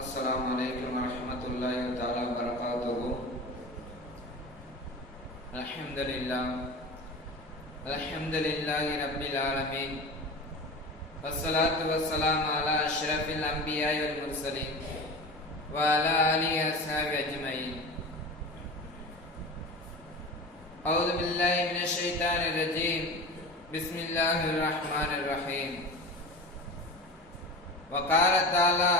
अस्सलामु अलैकुम वरहमतुल्लाहि तआला वबरकातुहू। अल्हम्दुलिल्लाहि रब्बिल आलमीन वस्सलातु वस्सलामु अला अशरफिल अंबियाइ वल मुरसलीन व अला आलिहि अस्हाबिहि अजमईन। औज़ु बिल्लाहि मिनश शैतानिर रजीम। बिस्मिल्लाहिर रहमानिर रहीम। वक़ाल तआला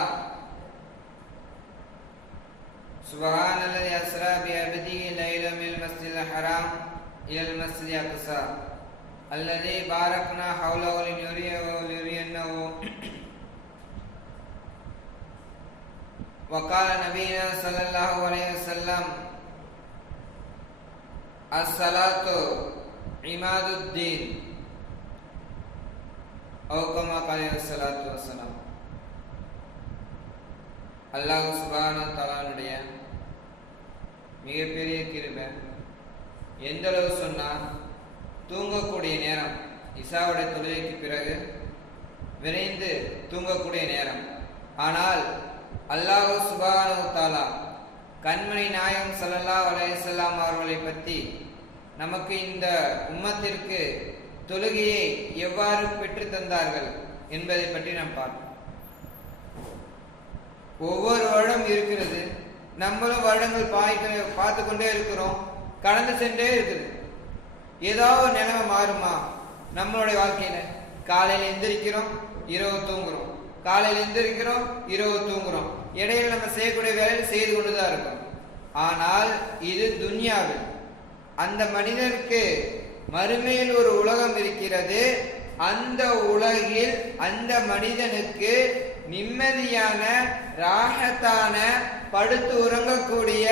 सुब्हानल्लज़ी अस्रा बिअब्दिही लैलन मिनल मस्जिदिल हराम इलल मस्जिदिल अक़सा अल्लज़ी बारकना हौलहु लिनुरियहु। वक़ाल नबीना सल्लल्लाहु अलैहि वसल्लम अस्सलातु इमादुद्दीन औ कमा क़ाल अस्सलातु वस्सलाम। அல்லாஹ் சுப்ஹானஹு தஆலாவுடைய மிகப்பெரிய கிருபை. எந்த அளவு சொன்னா, தூங்கக்கூடிய நேரம் இசாவுடைய தொழுகைக்கு பிறகு விரைந்து தூங்கக்கூடிய நேரம். ஆனால் அல்லாஹ் சுப்ஹானஹு தஆலா கண்மணி நாயகம் ஸல்லல்லாஹு அலைஹி வஸல்லம் அவர்களை பற்றி நமக்கு இந்த உம்மத்திற்கு தொழுகையை எவ்வாறு பெற்று தந்தார்கள் என்பதை பற்றி நாம் பார்ப்போம். ஒவ்வொரு வருடம் இருக்கிறது, நம்மளும் வருடங்கள் பார்த்து கொண்டே இருக்கிறோம், கடந்து சென்றே இருக்குது. ஏதாவது நிலைமை மாறுமா நம்மளுடைய வாழ்க்கையில? காலையில் எந்திரிக்கிறோம், இரவு தூங்குறோம், காலையில் எந்திரிக்கிறோம், இரவு தூங்குறோம், இடையில நம்ம செய்யக்கூடிய வேலையை செய்து கொண்டுதான் இருக்கோம். ஆனால் இது துன்யாவில். அந்த மனிதனுக்கு மறுமையில் ஒரு உலகம் இருக்கிறது. அந்த உலகில் அந்த மனிதனுக்கு நிம்மதியான ராகத்தான படுத்து உறங்கக்கூடிய,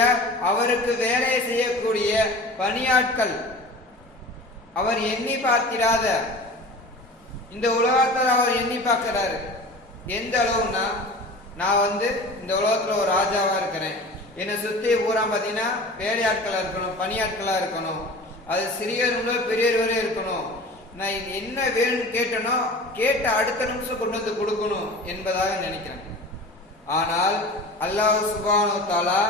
அவருக்கு வேலை செய்யக்கூடிய பணியாட்கள், அவர் எண்ணி பார்த்திராத இந்த உலகத்தில் அவர் எண்ணி பார்க்கிறாரு. எந்த அளவுன்னா, நான் இந்த உலகத்துல ஒரு ராஜாவா இருக்கிறேன், என்னை சுத்தி பூரா பார்த்தீங்கன்னா வேலையாட்களா இருக்கணும், பணியாட்களா இருக்கணும், அது சிறியவர்களோ பெரியவரே இருக்கணும். நான் இது என்ன வேணும்னு கேட்டனோ கேட்ட அடுத்த நிமிஷம் கொண்டு வந்து கொடுக்கணும் என்பதாக நினைக்கிறேன். ஆனால் அல்லாஹ் சுப்ஹானஹு தஆலா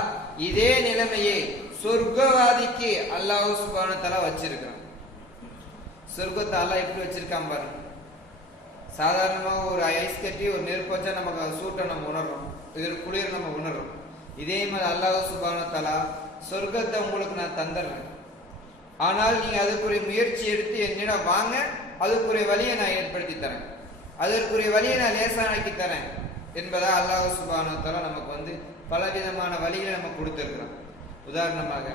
இதே நிலைமையை சொர்க்கவாதிக்கு அல்லாஹ் சுப்ஹானஹு தஆலா வச்சிருக்கான். சொர்க்கத்தை அல்லாஹ் எப்படி வச்சிருக்கான் பாருங்க. சாதாரணமாக ஒரு ஐஸ் கட்டி ஒரு நெருப்பு வச்சா நமக்கு சூட்டை நம்ம உணர்றோம், இது குளிர் நம்ம உணர்றோம். இதே மாதிரி அல்லாஹ் சுப்ஹானஹு தஆலா சொர்க்கத்தை உங்களுக்கு நான் தந்துடுறேன், ஆனால் நீங்க அதுக்குரிய முயற்சி எடுத்து என்னிடம் வாங்க, அதுக்குரிய வழியை நான் ஏற்படுத்தி தரேன், அதற்குரிய வழியை நான் லேசாக்கி தரேன் என்பதா அல்லாஹ் சுப்ஹானஹு தஆலா நமக்கு பலவிதமான வழிகளை நம்ம கொடுத்துருக்கிறோம். உதாரணமாக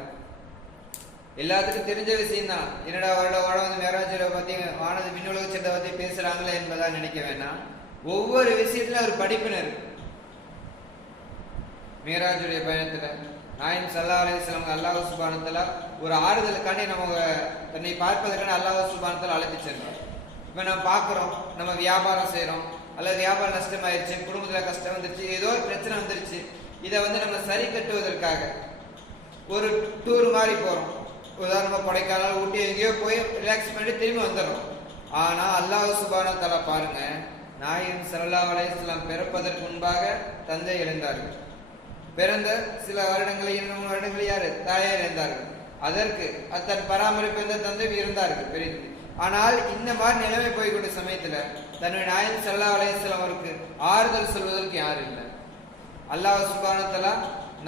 எல்லாத்துக்கும் தெரிஞ்ச விஷயம் தான், என்னடா வருடம் மேராஜரை பத்தி வானது விண்ணுலக சென்ற பத்தி பேசுறாங்களே என்பதா நினைக்க வேண்டாம். ஒவ்வொரு விஷயத்துல ஒரு படிப்பினர் இருக்கு. மேராஜுடைய பயணத்துல நாயகம் ஸல்லல்லாஹு அலைஹி வஸல்லம் அல்லாஹ் சுப்ஹானஹு தஆலா ஒரு ஆறுதலுக்காண்டி நம்ம தன்னை பார்ப்பதற்கான அல்லாஹ் சுப்ஹானஹு தஆலா அழைத்து சென்றோம். இப்போ நம்ம பார்க்குறோம், நம்ம வியாபாரம் செய்கிறோம், அல்லது வியாபாரம் நஷ்டமாயிருச்சு, குடும்பத்தில் கஷ்டம் வந்துருச்சு, ஏதோ ஒரு பிரச்சனை வந்துருச்சு, இதை நம்ம சரி கட்டுவதற்காக ஒரு டூர் மாதிரி போகிறோம். உதாரணமாக கொடைக்கானல், ஊட்டி, எங்கேயோ போய் ரிலாக்ஸ் பண்ணிட்டு திரும்பி வந்துடுறோம். ஆனால் அல்லாஹ் சுப்ஹானஹு தஆலா பாருங்க, நாயகம் ஸல்லல்லாஹு அலைஹி வஸல்லம் பிறப்பதற்கு முன்பாக தந்தை இழந்தார்கள். பிறந்த சில வருடங்களில் 2-3 வருடங்களில் யாரு தாயார் இருந்தார்கள். அதற்கு தன் பராமரிப்பு இருந்த தந்தை இருந்தார்கள் பெரிய. ஆனால் இந்த மாதிரி நிலைமை போய்கொண்ட சமயத்துல தன்னுடைய நாயகம் ஸல்லல்லாஹு அலைஹி வஸல்லம் அவருக்கு ஆறுதல் சொல்வதற்கு யாரும் இல்லை. அல்லாஹ் சுப்ஹானஹு தஆலா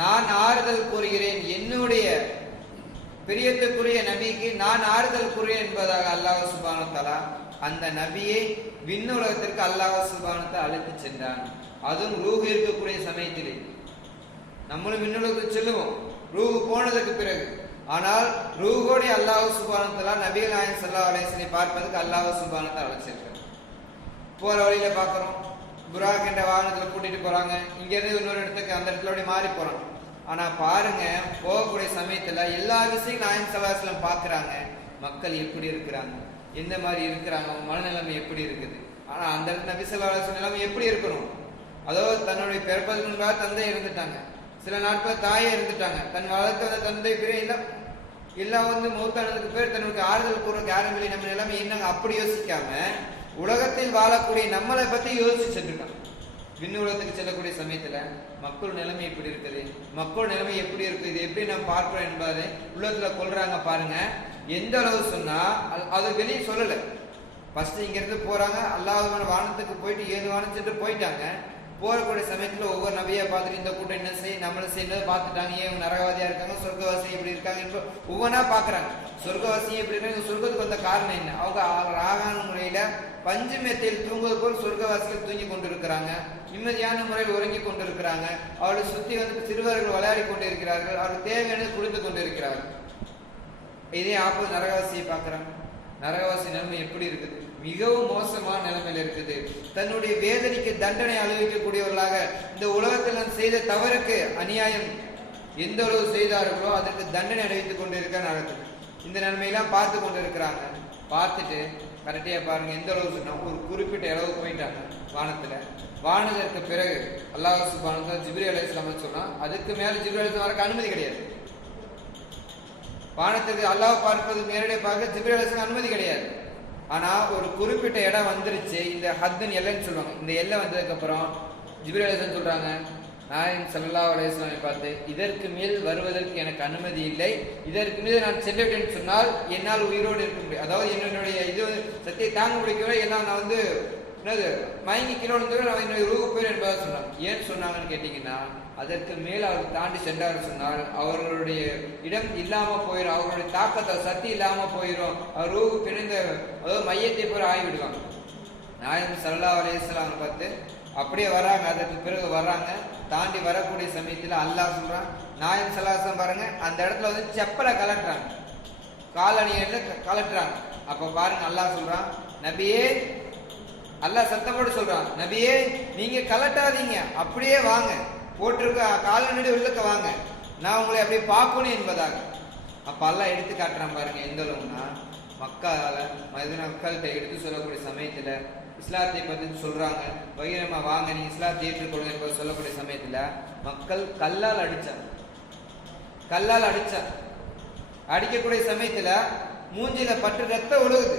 நான் ஆறுதல் கூறுகிறேன், என்னுடைய பிரியத்துக்குரிய நபிக்கு நான் ஆறுதல் கூறுகிறேன் என்பதாக அல்லாஹ் சுப்ஹானஹு தஆலா அந்த நபியை விண்ணுலகத்திற்கு அல்லாஹ் சுப்ஹானஹு தஆலா அழைத்து சென்றான். அதுவும் ரூஹ் இருக்கக்கூடிய சமயத்திலே. நம்மளும் விண்ணுலகத்துக்கு செல்லுவோம் ரூஹ் போனதுக்கு பிறகு. ஆனால் ரூஹோடைய அல்லாஹ் சுப்ஹானஹு தஆலா நபிகள் நாயகம் ஸல்லல்லாஹு அலைஹி வஸல்லம் பார்ப்பதற்கு அல்லாஹ் சுப்ஹானஹு தஆலா அழைச்சிருக்காங்க. போற வழியில பார்க்குறோம், புராக் என்ற வாகனத்துல கூட்டிட்டு போறாங்க, இங்க இருந்து இன்னொரு இடத்துக்கு அந்த இடத்துல மாறி போறாங்க. ஆனா பாருங்க, போகக்கூடிய சமயத்துல எல்லா விஷயங்களும் நாயகம் ஸல்லல்லாஹு அலைஹி வஸல்லம் பார்க்கறாங்க, மக்கள் எப்படி இருக்கிறாங்க, எந்த மாதிரி இருக்கிறாங்க, மனநிலைமை எப்படி இருக்குது. ஆனா அந்த நபி ஸல்லல்லாஹு அலைஹி வஸல்லம் நிலைமை எப்படி இருக்கணும்? அதோ தன்னுடைய பிறப்பதற்கு முன்பாக தந்தை இருந்துட்டாங்க, சில நாட்கள் தாயே இருந்துட்டாங்க, தன் வளர்த்து வந்த தந்தை பிறகு எல்லாம் மௌத்தானதுக்கு பேர் தன்னுக்கு ஆறுதல் கூற யாரும் இல்லை. நம்ம நிலைமை என்னங்க அப்படி யோசிக்காம உலகத்தில் வாழக்கூடிய நம்மளை பத்தி யோசிச்சுட்டு இருக்காங்க. விண்ணுலகத்துக்கு செல்லக்கூடிய சமயத்துல மக்கள் நிலைமை எப்படி இருக்குது, மக்கள் நிலைமை எப்படி இருக்கு, இது எப்படி நம்ம பார்க்கிறோம் என்பதை உள்ளத்துல கொள்றாங்க பாருங்க. எந்த அளவு சொன்னா அது வெளியே சொல்லல. ஃபர்ஸ்ட் இங்க இருந்து போறாங்க, அல்லாஹ்வுடைய வானத்துக்கு போயிட்டு 7 வானம் சென்று போயிட்டாங்க. போறக்கூடிய சமயத்துல ஒவ்வொரு நபியா பார்த்துட்டு இந்த கூட்டம் என்ன செய்ய நம்மள செய்யறது பார்த்துட்டாங்க. ஏன் நரகவாதியா இருக்காங்க, சொர்க்கவாசி எப்படி இருக்காங்க, ஒவ்வொன்றா பாக்குறாங்க. சொர்க்கவாசி எப்படி இருக்காங்க, சொர்க்கத்துக்கு வந்த காரணம் என்ன, அவங்க ராகான முறையில பஞ்சு மெத்தையில் தூங்குவது போல் சொர்க்கவாசிகள் தூங்கி கொண்டிருக்கிறாங்க, நிம்மதியான முறையில் உறங்கி கொண்டிருக்கிறாங்க. அவளை சுத்தி வந்து சிறுவர்கள் விளையாடி கொண்டிருக்கிறார்கள், அவர்கள் தேவையானது கொடுத்து கொண்டிருக்கிறார்கள். இதே ஆப்போது நரகவாசியை பார்க்கிறாங்க. நரகவாசி நிலைமை எப்படி இருக்குது, மிகவும் மோசமான நிலைமையில இருக்குது. தன்னுடைய வேதனைக்கு தண்டனை அனுபவிக்கக்கூடியவர்களாக இந்த உலகத்தில் செய்த தவறுக்கு அநியாயம் எந்த அளவு செய்தார்களோ அதற்கு தண்டனை அனுபவித்துக் கொண்டிருக்க நடக்குது. இந்த நிலைமையெல்லாம் பார்த்து கொண்டு இருக்கிறாங்க. பார்த்துட்டு கரெக்டியா பாருங்க, எந்த அளவு சொன்னா ஒரு குறிப்பிட்ட அளவு போயிட்டாங்க வானத்துல. வானதற்கு பிறகு அல்லாஹ் சுப்ஹானஹு வ தஆலா ஜிப்ரீல் அலைஹிஸ்ஸலாம் சொன்னா அதுக்கு மேல ஜிப்ரீல் அலைஹிஸ்ஸலாம் வரக்கு அனுமதி கிடையாது. வானத்திற்கு அல்லாஹ் பார்ப்பது நேரடியாக பார்க்க ஜிப்ரீல் அலைஹிஸ்ஸலாம் அனுமதி கிடையாது. ஆனா ஒரு குறிப்பிட்ட இடம் வந்துருச்சு, இந்த ஹத்துன்னு எல்லைன்னு சொல்லுவாங்க. இந்த எல்லை வந்ததுக்கு அப்புறம் ஜிப்ரீல் அலைஹிஸ்ஸலாம் சொல்றாங்க, நாயகம் ஸல்லல்லாஹு அலைஹி வஸல்லம் பார்த்து, இதற்கு மேல் வருவதற்கு எனக்கு அனுமதி இல்லை, இதற்கு மீது நான் சென்றுவிட்டேன்னு சொன்னால் என்னால் உயிரோடு இருக்க முடியும், அதாவது என்னுடைய இது சத்தியை தாங்க முடிக்கவே எல்லாம் நான் வந்து என்னது மயங்கி கிலோன்னு என்னுடைய ரூபு போயிடும் என்பதாக சொன்னாங்க. ஏன் சொன்னாங்கன்னு கேட்டீங்கன்னா, அதற்கு மேல் அவர் தாண்டி சென்றார் சொன்னால் அவர்களுடைய இடம் இல்லாம போயிடும், அவர்களுடைய தாக்கத்தை சக்தி இல்லாம போயிடும், அவர் ரூபு பிணைந்த அதாவது மையத்தை போய் ஆகிவிடுவாங்க. நாயகம் ஸல்லல்லாஹு அலைஹி வஸல்லம் பார்த்து அப்படியே வர்றாங்க. அதற்கு பிறகு வர்றாங்க. தாண்டி வரக்கூடிய சமயத்துல அல்லாஹ் சொல்றான், நாயகம் ஸல்லல்லாஹு அலைஹி வஸல்லம் பாருங்க அந்த இடத்துல வந்து செப்பலை கலட்டுறாங்க, காலணியில கலட்டுறாங்க. அப்ப பாருங்க அல்லாஹ் சொல்றான், நபியே, அல்லாஹ் சத்தப்போடு சொல்றான், நபியே நீங்க கலட்டாதீங்க, அப்படியே வாங்க, போட்டிருக்க காலனடி உள்ளக்க வாங்க, நான் உங்களை அப்படியே பார்க்கணும் என்பதாக. அப்ப அல்லாஹ் எடுத்து காட்டுறான் பாருங்க. எந்த அளவுனா மக்கால மதீனா மக்கள்கிட்ட எடுத்து சொல்லக்கூடிய சமயத்துல இஸ்லாத்தை பத்தி சொல்றாங்க, பகிரமா வாங்க நீ இஸ்லாத்தை ஏற்றுக்கொள்ளுங்க என்பது சொல்லக்கூடிய சமயத்துல மக்கள் கல்லால் அடிச்சாங்க. கல்லால் அடிச்சாங்க. அடிக்கக்கூடிய சமயத்துல மூஞ்சில பட்டு ரத்தம் ஒழுகுது,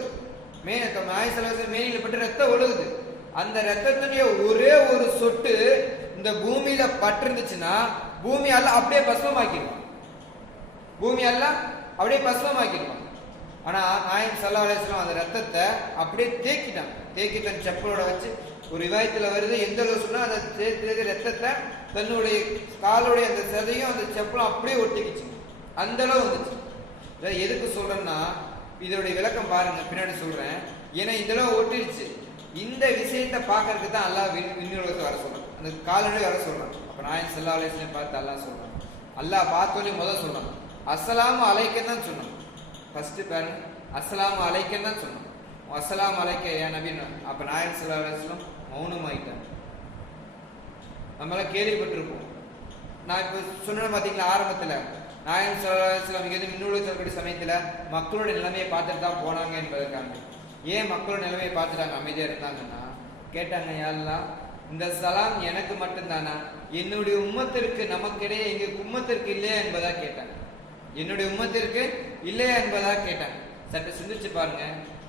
மேனில பட்டு ரத்தம் ஒழுகுது. அந்த ரத்தத்துடைய ஒரே ஒரு சொட்டு இந்த பூமியில பட்டு இருந்துச்சுன்னா பூமி எல்லாம் அப்படியே பஸ்மமாக்கிடுவான், பூமி எல்லாம் அப்படியே பஸ்மமாக்கிடுவான். ஆனா நாயகம் ஸல்லல்லாஹு அலைஹி வஸல்லம் அந்த ரத்தத்தை அப்படியே தேக்கிட்டான். தேக்கி தன் செப்பலோட வச்சு ஒரு ரிவாயத்துல வருது, எந்த அளவு சொன்னா அந்த ரத்தத்தை தன்னுடைய காலுடைய அந்த சதையும் அந்த செப்பலும் அப்படியே ஒட்டிக்கிச்சு, அந்த அளவு வந்துச்சு. எதுக்கு சொல்றேன்னா இதோடைய விளக்கம் பாருங்க, பின்னாடி சொல்றேன். ஏன்னா இந்த அளவு ஒட்டிடுச்சு. இந்த விஷயத்தை பார்க்கறதுக்கு தான் அல்லாஹ் விண்ணுலகத்தை வர சொல்றான், அந்த காலடி வர சொல்றான். அப்ப நாயகம் ஸல்லல்லாஹு அலைஹி வஸல்லம் பார்த்து அல்லாஹ் சொல்றான், அல்லாஹ் பார்த்தோன்னே முதல் சொல்றான் அஸ்ஸலாமு அலைக்கும் தான் சொன்னான். ஃபர்ஸ்ட் பாருங்க, அஸ்ஸலாமு அலைக்கும் தான் சொன்னான். அஸ்ஸலாமு அலைக்க யா நபின்னு. அப்ப நாயகம் ஸல்லல்லாஹு அலைஹி வஸல்லம் மௌனமாயிட்டாங்க. நம்மளாம் கேள்விப்பட்டிருப்போம். நான் இப்ப சொன்ன பாத்தீங்களா ஆரம்பத்துல, நாயகம் ஸல்லல்லாஹு அலைஹி வஸல்லம் இங்க விண்ணுலகத்தில் இருக்கக்கூடிய சமயத்துல மக்களுடைய நிலைமையை பார்த்துட்டு தான் போனாங்க என்பதற்காக. ஏன் மக்களோட நிலைமையை பார்த்துட்டாங்க அமைதியா இருந்தாங்கன்னா, கேட்டாங்க, யா அல்லாஹ் இந்த சலாம் எனக்கு மட்டும்தானா, என்னுடைய உம்மத்திற்கு நமக்கிடையே எங்க உம்மத்திற்கு இல்லையா என்பதா கேட்டாங்க. என்னுடைய உம்மத்திற்கு இல்லையா என்பதா கேட்டாங்க. சற்று சிந்திச்சு பாருங்க.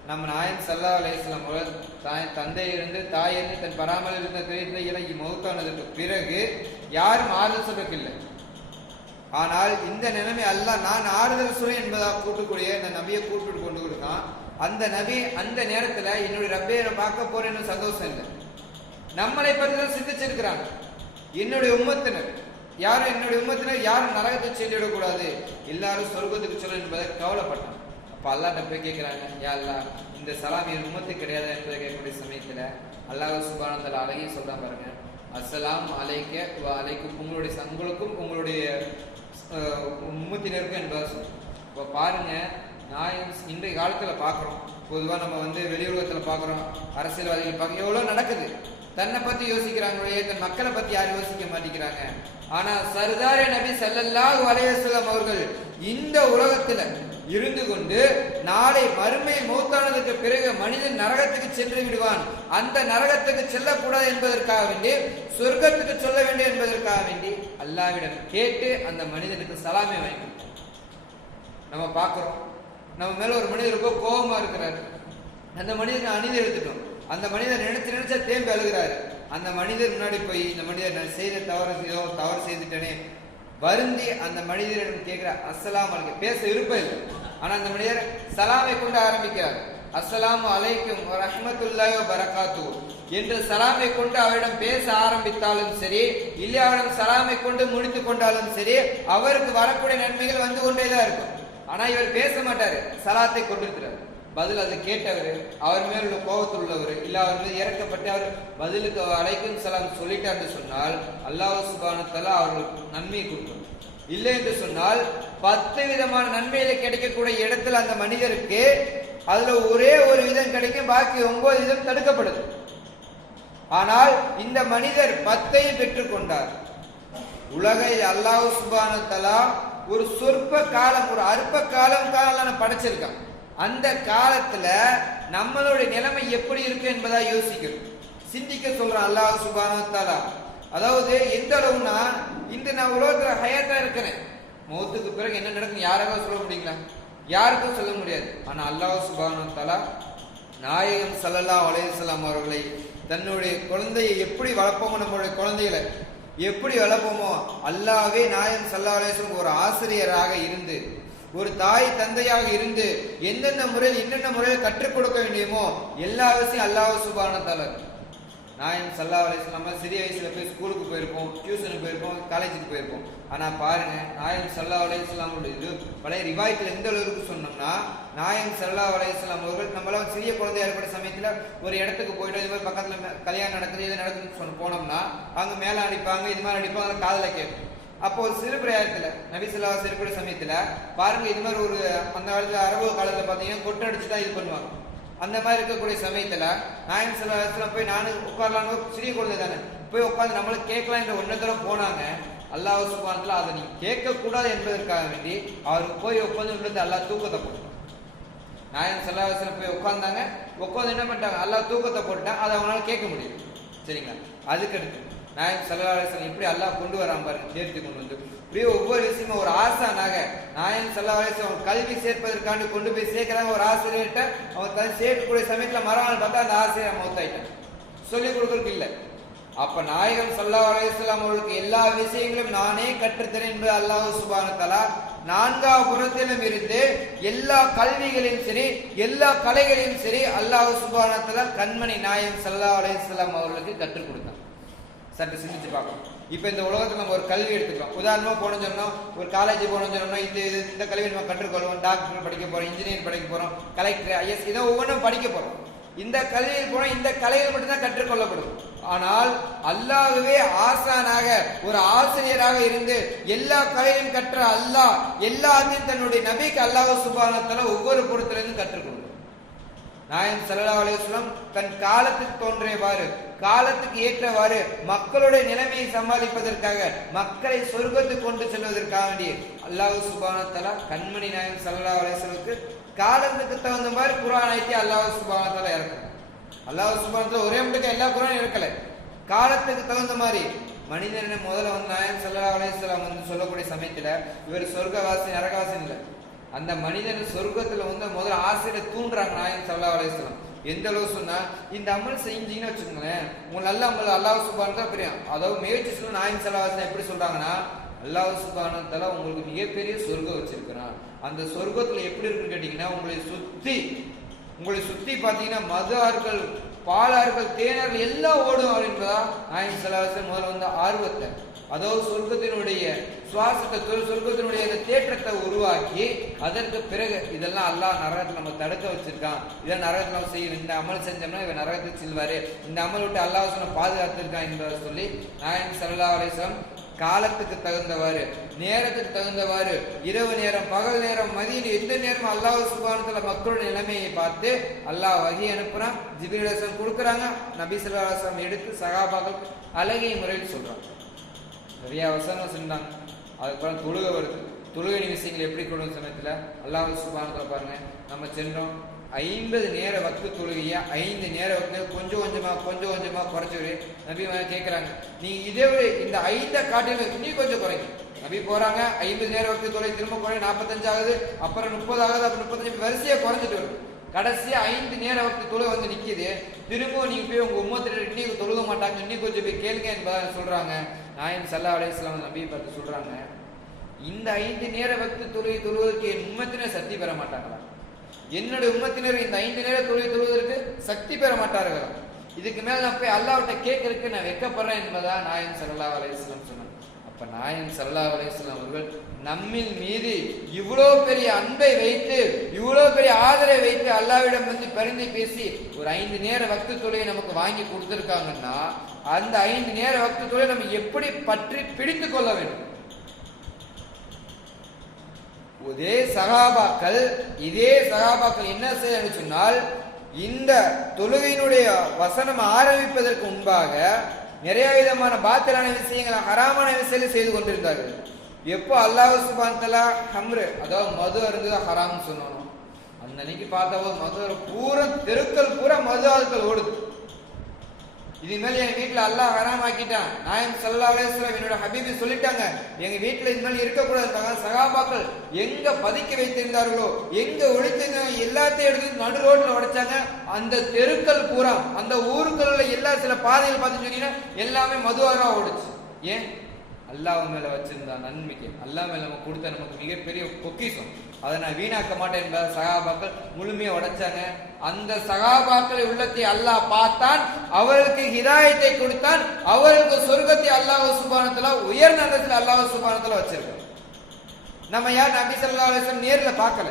நம்ம நாயகம் ஸல்லல்லாஹு அலைஹி வஸல்லம் தந்தை இருந்து தாய் இருந்து தன் பராமரில் இருந்த பிறகு மௌத்தானதுக்கு பிறகு யாரும் ஆறுதல் சொல்றதுக்கு இல்லை. ஆனால் இந்த நிலைமை அல்லாஹ் நான் ஆறுதல் சொல்றேன் என்பதாக கூட்டுக்கூடிய இந்த நபியை கூப்பிட்டு கொண்டு கொடுத்தான். அந்த நபி அந்த நேரத்துல என்னுடைய ரப்பையை பார்க்க போறேன்னு சந்தோஷம் இல்லை, நம்மளை பற்றி தான் சிந்திச்சிருக்கிறாங்க. என்னுடைய உம்மத்தினர் யாரும், என்னுடைய உம்மத்தினர் யாரும் நரகத்தை சென்றுவிடக்கூடாது, எல்லாரும் சொர்க்கத்துக்கு சொல்ல என்பதை கவலைப்பட்டான். அப்ப அல்லாஹ்ட்ட போய் கேட்கிறாங்க, யா அல்லாஹ் இந்த சலாம் என் உம்மத்து கிடையாது என்பதை கேட்கக்கூடிய சமயத்துல அல்லாஹ் சுப்ஹானஹு வ தஆலா அழகி சொல்றான் பாருங்க, அஸ்ஸலாம் அலைக்க வ அலைக்கும், உங்களுடைய சங்களுக்கும் உங்களுடைய உம்மத்தினருக்கும் என்பதை சொல்றோம். இப்போ பாருங்க, நான் இன்றைய காலத்துல பாக்குறோம், பொதுவா நம்ம வந்து வெளியுலகத்துல பாக்குறோம், அரசியல்வாதிகள் பார்க்க எவ்வளவு நடக்குது, தன்னை பத்தி யோசிக்கிறாங்களே, தன் மக்களை பத்தி யாரும் யோசிக்க மாட்டேங்கிறாங்க. ஆனா சர்தாரே நபி ஸல்லல்லாஹு அலைஹி வஸல்லம் அவர்கள் இந்த உலகத்துல இருந்து கொண்டு நாளை மறுமை மௌத்தானதுக்கு பிறகு மனிதன் நரகத்துக்கு சென்று விடுவான், அந்த நரகத்துக்கு செல்லக்கூடாது என்பதற்காக வேண்டி சொர்க்கத்துக்கு சொல்ல வேண்டும் என்பதற்காக வேண்டி அல்லாஹ்விடம் கேட்டு அந்த மனிதனுக்கு சலாமை வாங்கி நம்ம பார்க்கிறோம். நம்ம மேல ஒரு மனிதர் ரொம்ப கோபமா இருக்கிறாரு, அந்த மனிதனை அநீதி எடுத்துட்டோம், அந்த மனிதர் நினைச்சா தேம்பி அழுகிறாரு, அந்த மனிதர் முன்னாடி போய் இந்த மனிதர் நான் செய்த தவறு செய்துட்டேனே வருந்தி அந்த மனிதரிடம் கேட்கிறார், அஸ்ஸலாமு அலைக்கும். பேச விருப்பம் இல்லை, ஆனா அந்த மனிதர் சலாமை கொண்டு ஆரம்பிக்கிறார். அஸ்ஸலாமு அலைக்கும் ரஹ்மத்துல்லாஹி வ பரகாத்துஹு என்று சலாமை கொண்டு அவரிடம் பேச ஆரம்பித்தாலும் சரி, இல்லை அவரிடம் சலாமை கொண்டு முடித்து கொண்டாலும் சரி, அவருக்கு வரக்கூடிய நன்மைகள் வந்து கொண்டேதான் இருக்கும். ஆனா இவர் பேச மாட்டாரு, சலாத்தை கொண்டிருக்கிறார். பதில் அது கேட்டவர், அவர் மேல் உள்ள கோபத்தில் உள்ளவர், இல்ல அவர் மீது இறக்கப்பட்டு அவர் பதிலுக்கு அலைக்கும் சலாம் சொல்லிட்டார் சொன்னால் அல்லாஹ் சுப்ஹானஹு வ தஆலா அவர்களுக்கு நன்மை கொடுக்கும். இல்லை என்று சொன்னால் 10 விதமான நன்மையில கிடைக்கக்கூடிய இடத்துல அந்த மனிதருக்கு அதுல ஒரே ஒரு விதம் கிடைக்கும், பாக்கி 9 விதம் தடுக்கப்படுது. ஆனால் இந்த மனிதர் 10ஐயும் பெற்றுக் கொண்டார். உலகை அல்லாஹ் சுப்ஹானஹு வ தஆலா ஒரு சொற்ப காலம், ஒரு அற்ப காலம் படைச்சிருக்கான். அந்த காலத்துல நம்மளுடைய நிலைமை எப்படி இருக்கு என்பதா யோசிக்கணும், சிந்திக்க சொல்றான் அல்லாஹ் சுப்ஹானஹு வ தஆலா. அதாவது எந்த அளவுனா, இன்று நான் உலகத்துல ஹயாத்தா இருக்கிறேன், மௌத்துக்கு பிறகு என்ன நடக்கும் யாராவது சொல்ல முடியுங்களா? யாருக்கும் சொல்ல முடியாது. ஆனா அல்லாஹ் சுப்ஹானஹு வ தஆலா நாயகம் ஸல்லல்லாஹு அலைஹி வஸல்லம் அவர்களை தன்னுடைய குழந்தையை எப்படி வளர்ப்போமோ, நம்மளுடைய குழந்தைகளை எப்படி வளர்ப்போமோ, அல்லாஹ்வே நாயகம் ஸல்லல்லாஹு அலைஹி வஸல்லம் ஒரு ஆசிரியராக இருந்து, ஒரு தாய் தந்தையாக இருந்து எந்தெந்த முறையில் என்னென்ன முறையில் கற்றுக் கொடுக்க வேண்டியமோ எல்லா விஷயம் அல்லாஹ் சுப்ஹானஹு வ தஆலா. நாயகம் ஸல்லல்லாஹு அலைஹி வஸல்லம் நம்ம சிறிய வயசுல போய் ஸ்கூலுக்கு போயிருப்போம், டியூஷனுக்கு போயிருப்போம், காலேஜுக்கு போயிருப்போம். ஆனா பாருங்க, நாயகம் ஸல்லல்லாஹு அலைஹி வஸல்லம் இது பழைய ரிவாயத்துல எந்த அளவுக்கு சொன்னோம்னா, நாயகம் ஸல்லல்லாஹு அலைஹி வஸல்லம் அவர்கள் நம்மளாம் சிறிய குழந்தையா இருக்கிற சமயத்துல ஒரு இடத்துக்கு போயிட்டு இது மாதிரி பக்கத்துல கல்யாணம் நடக்குது, இது நடக்குதுன்னு போனோம்னா அங்க மேல அடிப்பாங்க, இது மாதிரி அடிப்பாங்க, காதுல கேட்கும். அப்போ ஒரு சிறு பிரயாணத்துல நபி ஸல்லல்லாஹு அலைஹி வஸல்லம் இருக்கிற சமயத்துல பாருங்க, இது மாதிரி ஒரு அந்த காலத்துல அரபு காலத்துல பாத்தீங்கன்னா கொட்டை அடிச்சுதான் இது பண்ணுவாங்க. அந்த மாதிரி இருக்கக்கூடிய சமயத்துல நாயகம் ஸல்லல்லாஹு அலைஹி வஸல்லம் போய் நானும் உட்காரலாம், சிறிய குழந்தை தானே, போய் உட்கார்ந்து நம்மளுக்கு கேட்கலாம் என்ற ஒன்னத்தரம் போனாங்க. அல்லாஹ் சுப்ஹானஹு வ தஆலா அதை நீங்க கேட்க கூடாது என்பதற்காக வேண்டி அவருக்கு போய் உட்கார்ந்து உள்ளது அல்லாஹ் தூக்கத்தை போட்டான். நாயகம் ஸல்லல்லாஹு அலைஹி வஸல்லம் போய் உட்கார்ந்தாங்க, உட்கார்ந்து என்ன பண்ணிட்டாங்க, அல்லாஹ் தூக்கத்தை போட்டான், அதை அவங்களால கேட்க முடியும். சரிங்களா? அதுக்கடுத்து நாயகம் ஸல்லல்லாஹு அலைஹி வஸல்லம் எப்படி அல்லாஹ் கொண்டு வராம பாருங்க, சேர்த்து கொண்டு வந்து இப்படியே ஒவ்வொரு விஷயமும் ஒரு ஆசானாக நாயகம் ஸல்லல்லாஹு அலைஹி வஸல்லம் கல்வி சேர்ப்பதற்காண்டி கொண்டு போய் சேர்க்கிறாங்க. ஒரு ஆசிரியர்கிட்ட அவங்க சேர்க்கக்கூடிய சமயத்துல மறுநாள் பார்த்தா அந்த ஆசிரியர் மௌத்தாயிட்டாங்க, சொல்லிக் கொடுக்கறதுக்கு இல்லை. அப்ப நாயகம் ஸல்லல்லாஹு அலைஹி வஸல்லம் அவர்களுக்கு எல்லா விஷயங்களும் நானே கற்றுத்தரேன் என்று அல்லாஹ் சுப்ஹானஹு வ தஆலா 4 புறத்திலும் இருந்து எல்லா கல்விகளையும் சரி, எல்லா கலைகளையும் சரி அல்லாஹ் சுப்ஹானஹு வ தஆலா கண்மணி நாயகம் ஸல்லல்லாஹு அலைஹி வஸல்லம் அவர்களுக்கு கற்றுக் கொடுத்தாங்க. சற்று சிந்திச்சு பார்க்கணும். இப்ப இந்த உலகத்துல நம்ம ஒரு கல்வி எடுத்துக்கலாம். உதாரணமா போனோம்னு சொன்னோம், ஒரு காலேஜ் போனோம்னு சொன்னோம்னா இந்த கல்வி நம்ம கற்றுக்கொள்வோம், டாக்டர் படிக்க போறோம், இன்ஜினியர் படிக்க போறோம், கலெக்டர், ஐஎஸ், இதை ஒவ்வொன்றும் படிக்க போறோம். இந்த கல்வியில் போனா இந்த கலைகள் மட்டும்தான் கற்றுக்கொள்ளப்படும். ஆனால் அல்லாஹ்வே ஆசானாக ஒரு ஆசிரியராக இருந்து எல்லா கலையும் கற்ற அல்லாஹ் எல்லாத்தையும் தன்னுடைய நபிக்கு அல்லாஹ் சுப்ஹானஹு வ தஆலா ஒவ்வொரு புறத்திலிருந்து கற்றுக் கொடுத்தார். நாயகம் ஸல்லல்லாஹு அலைஹி வஸல்லம் தன் காலத்துக்கு தோன்றியவாறு, காலத்துக்கு ஏற்றவாறு மக்களுடைய நிலைமையை சமாளிப்பதற்காக, மக்களை சொர்க்கத்துக்கு கொண்டு செல்வதற்காக வேண்டிய அல்லாஹ் சுப்ஹானஹு வ தஆலா கண்மணி நாயகம் ஸல்லல்லாஹு அலைஹி வஸல்லமுக்கு காலத்துக்கு தகுந்த மாதிரி குர்ஆன் ஆயத்தை அல்லாஹ் சுப்ஹானஹு வ தஆலா இறக்கணும். அல்லாஹ் சுப்ஹானஹு வ தஆலா ஒரே மட்டும் எல்லா குர்ஆனும் இறக்கல, காலத்துக்கு தகுந்த மாதிரி. மனிதனை முதல்ல வந்து நாயகம் ஸல்லல்லாஹு அலைஹி வஸல்லம் வந்து சொல்லக்கூடிய சமயத்துல இவர் சொர்க்கவாசி நரகவாசி இல்லை, அந்த மனிதன் சொர்க்கத்துல வந்து முதல்ல ஆசிரியர் தூண்டுறாங்க நாயகம் ஸல்லல்லாஹு அலைஹி வஸல்லம். எந்த அளவு சொன்னா, இந்த அமல் செஞ்சீங்கன்னு வச்சுக்கோங்களேன், உங்க நல்ல அமல் அல்லாஹ் சுப்ஹானஹு தான் பெரிய, அதாவது முயற்சி சொல்ல நாயகம் ஸல்லல்லாஹு அலைஹி வஸல்லம் எப்படி சொல்றாங்கன்னா, அல்லாஹ் சுப்ஹானஹு வ தஆலா உங்களுக்கு மிகப்பெரிய சொர்க்கம் வச்சிருக்கிறான். அந்த சொர்க்கத்துல எப்படி இருக்குன்னு கேட்டீங்கன்னா, உங்களை சுத்தி பாத்தீங்கன்னா மதுஆர்கள், பாலார்கள், தேனர்கள் எல்லாம் ஓடும் அப்படின்றதா நாயகம் ஸல்லல்லாஹு அலைஹி வஸல்லம் முதல்ல வந்து ஆர்வத்தை, அதாவது சொர்க்கத்தினுடைய சுவாசத்தை, சொர்க்கத்தினுடைய அந்த தேற்றத்தை உருவாக்கி, அதற்கு பிறகு இதெல்லாம் அல்லாஹ் நரகத்தில் நம்ம தடுக்க வச்சிருக்கான், இதெல்லாம் நரகத்தில் நம்ம செய்யணும், இந்த அமல் செஞ்சோம்னா இவன் நரகத்துக்கு செல்வாரு, இந்த அமல் விட்டு அல்லாஹ் சொன்ன பாதுகாத்திருக்கான் என்பதை சொல்லி நாயகம் ஸல்லல்லாஹு அலைஹி வஸல்லம் காலத்துக்கு தகுந்தவாறு, நேரத்துக்கு தகுந்தவாறு, இரவு நேரம், பகல் நேரம், மதியம், எந்த நேரம் அல்லாஹ் சுப்ஹானஹு வ தஆலா மக்களுடைய நிலைமையை பார்த்து அல்லாஹ் வஹி அனுப்புறான், ஜிப்ரீல் அலைஹிஸ்ஸலாம் கொடுக்குறாங்க, நபி ஸல்லல்லாஹு அலைஹி வஸல்லம் எடுத்து சஹாபாக்கள் அழகிய முறையில் சொல்றாங்க. நிறைய வசனம் சொன்னாங்க. அதுக்கப்புறம் தொழுகை வருது, தொழுகை விஷயங்கள் எப்படி கொள்ளும் சமயத்துல அல்லாஹ் சுப்ஹானஹு வ தஆலா பாருங்க, நம்ம சென்றோம் 50 நேர வக்து தொழுகையா 5 நேர வக்து கொஞ்சம் கொஞ்சமா குறைச்சு நபி கேட்கிறாங்க, நீ இதே இந்த 5 காட்டிலும் இன்னும் கொஞ்சம் குறைக்கும். நபி போறாங்க, 50 நேர வக்து தொழுகை திரும்ப குறை 45 ஆகுது, அப்புறம் 30 ஆகுது, அப்புறம் 35 வரிசையா குறைஞ்சிட்டு வரும். கடைசியா 5 நேர வக்து தொழுகை வந்து நிக்குது. திரும்பவும் நீங்க போய் உங்க உம்மத்தினர் இன்னைக்கு தொழுக மாட்டாங்க, இன்னைக்கு கொஞ்சம் போய் கேளுங்க என்பதாக சொல்றாங்க. நாயகம் ஸல்லல்லாஹு அலைஹி வஸல்லம் நபியை பார்த்து சொல்றாங்க, இந்த 5 நேர வக்து தொழுகை தொழுவதற்கு என் உம்மத்தினர் சக்தி பெற மாட்டாங்களா? என்னுடைய உம்மத்தினர் இந்த 5 நேர தொழுகை தொழுவதற்கு சக்தி பெற மாட்டார்களா? இதுக்கு மேல நான் போய் அல்லாஹ்விட்ட கேட்கறதுக்கு நான் வெட்கப்படுறேன் என்பதா நாயகம் ஸல்லல்லாஹு அலைஹி வஸல்லம் சொன்னாங்க. அப்ப நாயகம் ஸல்லல்லாஹு அலைஹி வஸல்லம் அவர்கள் நம்மின் மீது இவ்வளவு பெரிய அன்பை வைத்து, இவ்வளவு பெரிய ஆதரவை வைத்து அல்லாஹ்விடம் வந்து பரிந்து பேசி ஒரு 5 நேர வக்து தொழுகை நமக்கு வாங்கி கொடுத்திருக்காங்கன்னா, அந்த 5 நேர வக்து தொழுகை நம்ம எப்படி பற்றி பிடித்து கொள்ள வேண்டும்? இதே சகாபாக்கள் என்ன செய்ய சொன்னால், இந்த தொழுகையினுடைய வசனம் ஆரம்பிப்பதற்கு முன்பாக நிறைய விதமான பாத்திலான விஷயங்கள், ஹராமான விஷயங்களை செய்து கொண்டிருந்தார்கள். எப்போ அல்லாஹ் சுப்ஹானஹு வ தஆலா ஹம்ரு, அதாவது மது அருந்துதா ஹராம்னு சொன்னானோ, அந்த அன்னைக்கு பார்த்தா மது பூரா தெருக்கள் பூரா மது ஆட்கள் ஓடுது. இதுமேல என் வீட்டுல அல்லாஹ் ஹராம் ஆக்கிட்டான், நாயகம் ஸல்லல்லாஹு அலைஹி வஸல்லம் என்னோட ஹபீபி சொல்லிட்டாங்க, எங்க வீட்டுல இதுமாதிரி இருக்கக்கூடாது. சகாபாக்கள் எங்க பதுக்கி வைத்திருந்தார்களோ, எங்க ஒழித்திருந்தாங்க எல்லாத்தையும் எடுத்து நடு ரோட்ல உடைச்சாங்க. அந்த தெருக்கள் பூரா, அந்த ஊருக்குள்ள எல்லா சில பாதைகள் பார்த்து சொன்னீங்கன்னா எல்லாமே மதுவாரா ஓடுச்சு. ஏன்? அல்லாஹ் மேல வச்சிருந்தா நன்மைக்கு, அல்லாஹ் மேல நம்ம கொடுத்த நமக்கு மிகப்பெரிய பொக்கிஷம், அதை நான் வீணாக்க மாட்டேன் என்பதை சகாபாக்கள் முழுமையா உடைச்சாங்க. அந்த சகாபாக்களை உள்ளத்தை அல்லாஹ் பார்த்தான், அவர்களுக்கு ஹிதாயத்தை கொடுத்தான், அவர்களுக்கு சொர்க்கத்தை அல்லாஹ் சுப்ஹானஹு வ தஆலா உயர்ந்த இடத்துல அல்லாஹ் சுப்ஹானஹு வ தஆலா வச்சிருக்கான். நம்ம யார் நபி ஸல்லல்லாஹு அலைஹி வஸல்லம் நேர்ல பார்க்கல,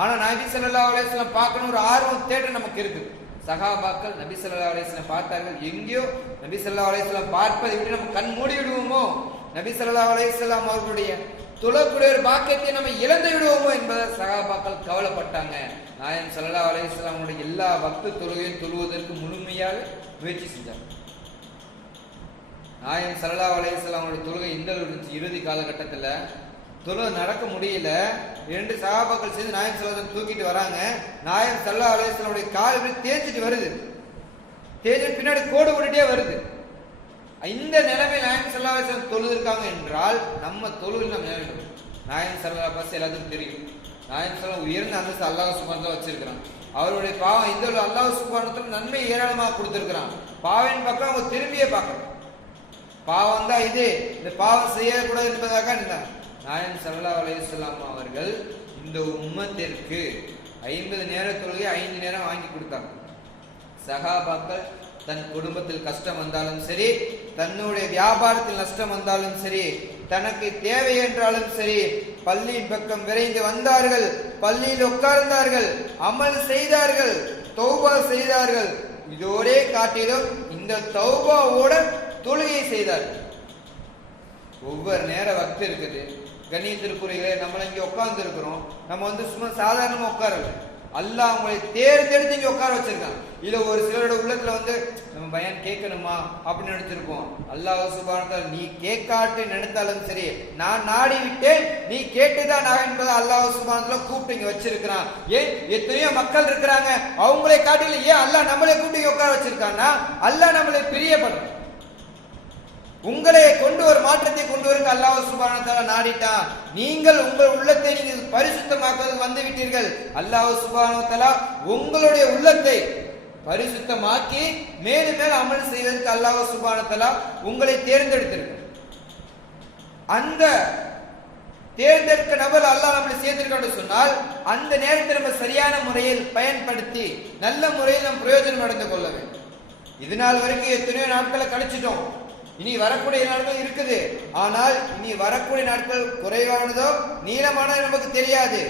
ஆனா நபி ஸல்லல்லாஹு அலைஹி வஸல்லம் பார்க்கணும் ஒரு ஆர்வம் தேடல் நமக்கு இருக்கு. சகாபாக்கள் நபி ஸல்லல்லாஹு அலைஹி வஸல்லம் பார்த்தார்கள். எங்கேயோ நபி ஸல்லல்லாஹு அலைஹி வஸல்லம் பார்ப்பதை விட்டு நம்ம கண் மூடி விடுவோமோ, நபி ஸல்லல்லாஹு அலைஹி வஸல்லம் அவர்களுடைய தொழக்கூடிய ஒரு பாக்கியத்தை நம்ம இழந்து விடுவோமோ என்பதை சகாபாக்கள் கவலைப்பட்டாங்க. நாயகம் ஸல்லல்லாஹு அலைஹி வஸல்லம் அவருடைய எல்லா வக்து தொழுகையும் தொழுவதற்கு முழுமையாக முயற்சி செஞ்சாங்க. நாயகம் ஸல்லல்லாஹு அலைஹி வஸல்லம் அவருடைய தொழுகை இந்த இருந்துச்சு, இறுதி காலகட்டத்தில் தொழுகை நடக்க முடியல. 2 சகாபாக்கள் சேர்ந்து நாயகம் ஸல்லல்லாஹு அலைஹி வஸல்லம் தூக்கிட்டு வராங்க. நாயகம் ஸல்லல்லாஹு அலைஹி வஸல்லம் உடைய கால் தேய்ச்சிட்டு வருது, தேய்ச்சிட்டு பின்னாடி கோடு விட்டுட்டே வருது. இந்த நிலைமை நாயகம் ஸல்லல்லாஹு அலைஹி வஸல்லம் தொழுதிருக்காங்க என்றால் நம்ம தொழுவில் நம்ம நிலைமை. நாயகம் ஸல்லல்லாஹு அலைஹி வஸல்லம் எல்லாத்துக்கும் தெரியும், நாயகம் ஸல்லல்லாஹு உயர்ந்த அந்தஸ்து அல்லாஹ் சுப்ஹானஹு வ தஆலா வச்சிருக்கிறான். அவருடைய பாவம் இந்த அல்லாஹ் சுப்ஹானஹு வ தஆலா நன்மை ஏராளமாக கொடுத்திருக்கிறான். பாவின் பக்கம் அவங்க திரும்பியே பார்க்கணும். பாவம் தான் இது, இந்த பாவம் செய்யக்கூடாது என்பதாக இருந்தாங்க. நாயகம் ஸல்லல்லாஹு அலைஹி வஸல்லம் அவர்கள் இந்த உம்மத்திற்கு 50 நேர தொழுகை 5 நேரம் வாங்கி கொடுத்தாங்க. சகாபாக்கள் தன் குடும்பத்தில் கஷ்டம் வந்தாலும் சரி, தன்னுடைய வியாபாரத்தில் நஷ்டம் வந்தாலும் சரி, தனக்கு தேவை என்றாலும் சரி, பள்ளியின் பக்கம் விரைந்து வந்தார்கள், பள்ளியில் உட்கார்ந்தார்கள், அமல் செய்தார்கள், தௌபா செய்தார்கள். இதோடே காட்டிலும் இந்த தௌபாவோட தொழுகை செய்தார்கள். ஒவ்வொரு நேர வக்து இருக்குது. கண்ணியத்திற்குரியவர்களே, நம்மள இங்க உட்கார்ந்து இருக்கிறோம், நம்ம சும்மா சாதாரணமா உட்காரல, அல்லாஹ் உங்களை தேர்ந்தெடுத்து இங்க உட்கார வச்சிருக்கான். இல்ல ஒரு சிலரோட உள்ளத்துல நம்ம பயான் கேட்கணுமா அப்படின்னு நினைச்சிருப்போம். அல்லாஹ் சுப்ஹானஹு வ தஆலா நீ கேட்காட்டு நினைத்தாலும் சரி, நான் நாடி விட்டேன், நீ கேட்டுதான் நான் என்பதை அல்லாஹ் சுப்ஹானஹு வ தஆலா கூப்பிட்டு இங்க வச்சிருக்கிறான். ஏன்? எத்தனையோ மக்கள் இருக்கிறாங்க, அவங்களே காட்டில ஏன் அல்லாஹ் நம்மளே கூப்பிட்டு இங்க உட்கார வச்சிருக்கான்னா, அல்லாஹ் நம்மளை பிரியப்படுறான். உங்களை கொண்டு ஒரு மாற்றத்தை கொண்டு வர அல்லாஹ் சுப்ஹானஹு வ தஆலா நாடிட்டான். நீங்கள் உங்கள் உள்ளத்தை நீங்கள் பரிசுத்தமாக்க வந்து விட்டீர்கள். அல்லாஹ் சுப்ஹானஹு வ தஆலா உங்களுடைய உள்ளத்தை பரிசுத்தமாக்கி மேலும் மேலும் அமல் செய்வதற்கு அல்லாஹ் சுப்ஹானஹு வ தஆலா உங்களை தேர்ந்தெடுத்திருக்கிறார். அந்த தேர்ந்தெடுக்க நபர் அல்லாஹ் நம்மளை சேர்ந்திருக்கான்னு சொன்னால், அந்த நேரத்தை நம்ம சரியான முறையில் பயன்படுத்தி நல்ல முறையில் நம்ம பிரயோஜனம் அடைந்து கொள்ள வேண்டும். இது நாள் வரைக்கும் எத்தனையோ நாட்களை கழிச்சிட்டோம், இனி வரக்கூடிய நாட்கள் இருக்குது. ஆனால் இனி வரக்கூடிய நாட்கள் குறைவானதோ நீளமானதோ நமக்கு தெரியாது.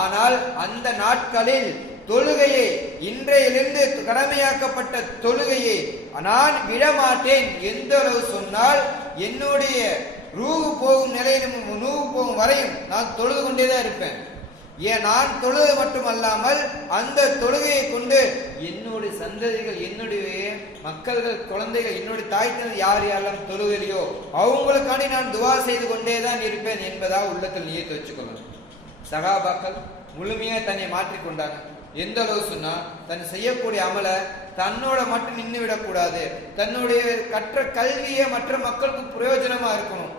ஆனால் அந்த நாட்களில் தொழுகையை, இன்றையிலிருந்து கடமையாக்கப்பட்ட தொழுகையை நான் விடமாட்டேன். எந்த அளவு சொன்னால், என்னுடைய ரூஹு போகும் நிலையிலும் நூவு போகும் வரையும் நான் தொழுது கொண்டேதான் இருப்பேன். ஏன்? நான் தொழுது மட்டுமல்லாமல் அந்த தொழுகையை கொண்டு என்னுடைய சந்ததிகள், என்னுடைய மக்கள்கள், குழந்தைகள், என்னுடைய தாய் தந்தை யார் யாரெல்லாம் தொழுகலையோ அவங்களுக்காண்டி நான் துவா செய்து கொண்டேதான் இருப்பேன் என்பதா உள்ளத்தில் நியத்து வச்சுக்கொள்ளணும். சகாபாக்கள் முழுமையா தன்னை மாற்றிக்கொண்டாங்க. எந்த அளவு சொன்னா, தன் செய்யக்கூடிய அமலை தன்னோட மட்டும் நின்று விடக்கூடாது, தன்னுடைய கற்ற கல்வியை மற்ற மக்களுக்கு பிரயோஜனமா இருக்கணும்.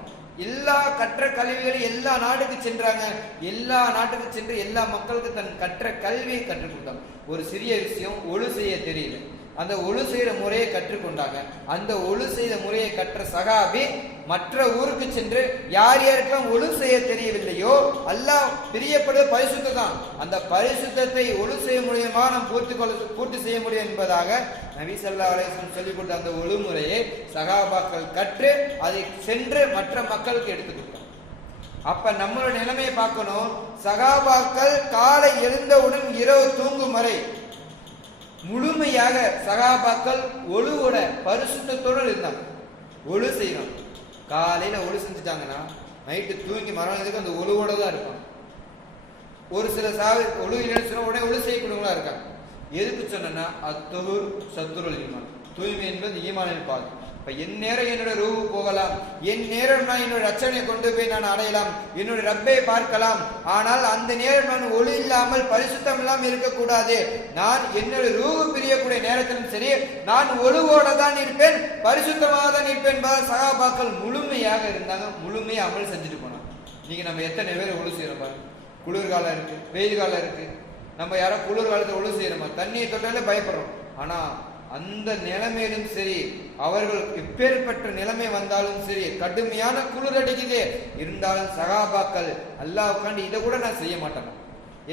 எல்லா கற்ற கல்விகளையும் எல்லா நாட்டுக்கு சென்றாங்க. எல்லா நாட்டுக்கு சென்று எல்லா மக்களுக்கு தன் கற்ற கல்வியை கற்றுக் கொடுத்தாங்க. ஒரு சிறிய விஷயம் ஒழு செய்ய தெரியல, அந்த ஒழு செய்யற முறையை கற்றுக்கொண்டாங்க. அந்த ஒழு செய்த முறையை கற்ற சகாபி மற்ற ஊருக்கு சென்று யார் யாருக்கெல்லாம் ஒழு செய்ய தெரியவில்லையோ அல்லாஹ் பிரியப்படுவது பரிசுத்தம் தான், அந்த பரிசுத்தத்தை ஒழு செய்ய முடியுமா நாம் பூர்த்தி செய்ய முடியும் என்பதாக நபி ஸல்லல்லாஹு அலைஹி வஸல்லம் சொல்லிக் கொடுத்த அந்த ஒழு முறையை சகாபாக்கள் கற்று அதை சென்று மற்ற மக்களுக்கு எடுத்துக் கொடுத்தாங்க. அப்ப நம்மளோட நிலைமையை பார்க்கணும். சகாபாக்கள் காலை எழுந்தவுடன் இரவு தூங்கும் வரை முழுமையாக சகாபாக்கள் ஒழுவோட பரிசுத்தத்தோடு இருந்தாங்க. ஒழு செய்யணும், காலையில ஒழு செஞ்சுட்டாங்கன்னா நைட்டு தூங்கி மரணத்துக்கு அந்த ஒழுவோட தான் இருப்பாங்க. ஒரு சில ஒழு இல்லைன்னு சொன்னா உடனே ஒழு செய்யக்கூடியவங்களா இருக்காங்க. எதுக்கு சொன்னா அத்தொகுர் சத்துருள் ஈமான், தூய்மை என்பது ஈமானின் பாகம். இப்ப என் நேரம் என்னோட ரூஹு போகலாம், என் நேரம் நான் என்னோட ரச்சனையை கொண்டு போய் நான் அடையலாம், என்னுடைய ரப்பை பார்க்கலாம். ஆனால் அந்த நேரம் நான் ஒளி இல்லாமல் பரிசுத்தம் இல்லாமல் இருக்கக்கூடாது. நான் என்னோட ரூஹு பிரியக்கூடிய நேரத்திலும் சரி நான் ஒழுவோட தான் இருப்பேன், பரிசுத்தமாக தான் இருப்பேன். சகாபாக்கள் முழுமையாக இருந்தாங்க, முழுமையாக அமல் செஞ்சுட்டு போனாங்க. இன்னைக்கு நம்ம எத்தனை பேர் ஒழு செய்யறோம் பாருங்க. குளிர்காலம் இருக்கு, வெயில் காலம் இருக்கு. நம்ம யாரோ குளிர் காலத்தை ஒழு செய்யறோமா, தண்ணியை தொட்டாலே பயப்படுறோம். ஆனா அந்த நிலைமையிலும் சரி, அவர்கள் எப்பேற்பட்ட நிலைமை வந்தாலும் சரி, கடுமையான குளிர் அடிக்குது இருந்தாலும் சகாபாக்கள் அல்லாஹ்வுக்காண்டி இதை கூட நான் செய்ய மாட்டேன்,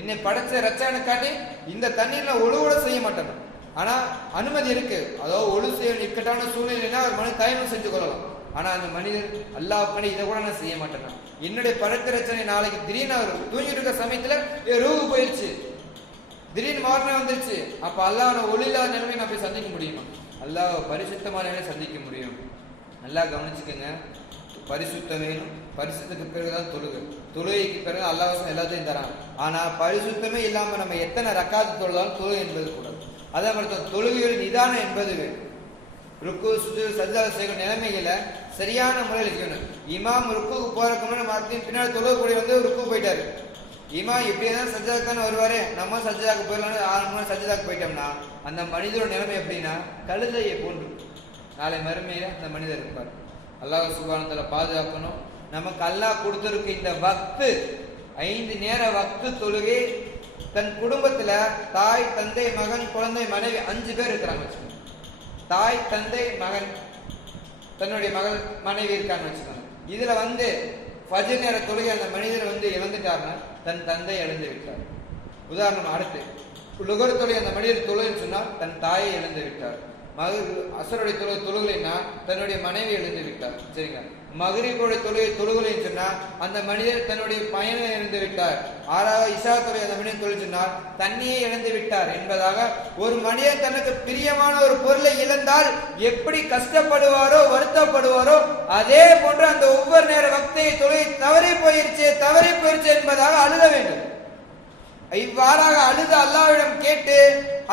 என்னை படைச்ச ரச்சானுக்காண்டி இந்த தண்ணீர்ல ஒழுவோட செய்ய மாட்டேன். ஆனா அனுமதி இருக்கு, அதாவது ஒழு செய்ய இக்கட்டான சூழ்நிலைன்னா ஒரு மனித தயமம் செஞ்சு கொள்ளலாம். ஆனா அந்த மனிதர் அல்லாஹ்வுக்காண்டி இதை கூட நான் செய்ய மாட்டேன். என்னுடைய படைத்த ரச்சனை நாளைக்கு திடீர்னு அவர் தூங்கிட்டு இருக்க சமயத்துல ரூஹு போயிடுச்சு, திடீர்னு மாறின வந்துருச்சு. அப்ப அல்லாஹ் ஒளியில்லாத நிலைமை நான் போய் சந்திக்க முடியுமா? அல்லாஹ் பரிசுத்தமான நிலையை சந்திக்க முடியும். நல்லா கவனிச்சுக்கோங்க, பரிசுத்தம் வேணும். பரிசுத்தத்துக்கு பிறகுதான் தொழுகை, தொழுகைக்கு பிறகு அல்லாஹ் எல்லாத்தையும் தரான். ஆனா பரிசுத்தமே இல்லாம நம்ம எத்தனை ரக்காத்து தொழுதாலும் தொழுகை என்பது கூடாது. அதே மாதிரி தான் தொழுகையில் நிதானம் என்பது வேணும். ருக்கு சுஜூத் சஜ்தா செய்யக்கூடிய நிலைமைகளை சரியான முறையில் இருக்கணும். இமாம் ருக்குக்கு போறதுக்கு முன்னாடி பின்னாடி தொழுகக்கூடிய ருக்கு போயிட்டாரு, இமாம் எப்படிதான் சஜ்ஜாக்கு தானே வருவாரு, நம்ம சஜ்ஜாக்கு போயிடலாம்னு 6 மணி நேரம் சஜ்ஜாக்கு போயிட்டோம்னா அந்த மனிதரோட நிலைமை எப்படின்னா கழுதையை போன்று நாளை மறுமையில அந்த மனிதர் இருப்பார். அல்லாஹ் சுப்ஹானஹு வ தஆலா பாதுகாக்கணும். நமக்கு அல்லாஹ் கொடுத்திருக்க இந்த வக்து 5 நேர வக்து தொழுகை, தன் குடும்பத்துல தாய் தந்தை மகன் குழந்தை மனைவி 5 பேர் இருக்கிறாங்க வச்சுக்கோங்க. தாய் தந்தை மகன் தன்னுடைய மகள் மனைவி இருக்கான்னு வச்சுக்கோங்க. இதுல ஃபஜ்ர் நேர தொழுகை அந்த மனிதர் இழந்துட்டாருன்னா தன் தந்தை இழந்து விட்டார். உதாரணம், அடுத்து லுகர் தொழுகை அந்த மனிதர் தொழுகைன்னு சொன்னால் தன் தாயை இழந்து விட்டார். அசருடைய தொழுகைன்னா தன்னுடைய மனைவி இழந்து விட்டார். சரிங்க. மகரிபுடைய தொழுகைன்னு சொன்னா அந்த மனிதர் தன்னுடைய பயனை இழந்து விட்டார். 6வது இஷா தொழுகை அந்த மனிதர் தொழில் சொன்னால் தண்ணியை இழந்து விட்டார் என்பதாக ஒரு மனிதன் தனக்கு பிரியமான ஒரு பொருளை இழந்தால் எப்படி கஷ்டப்படுவாரோ வருத்தப்படுவாரோ அதே போன்று அந்த ஒவ்வொரு நேர வக்தை தொழுகை தவறி போயிருச்சு என்பதாக அழுத வேண்டும். இவ்வாறாக அழுது அல்லாஹ்விடம் கேட்டு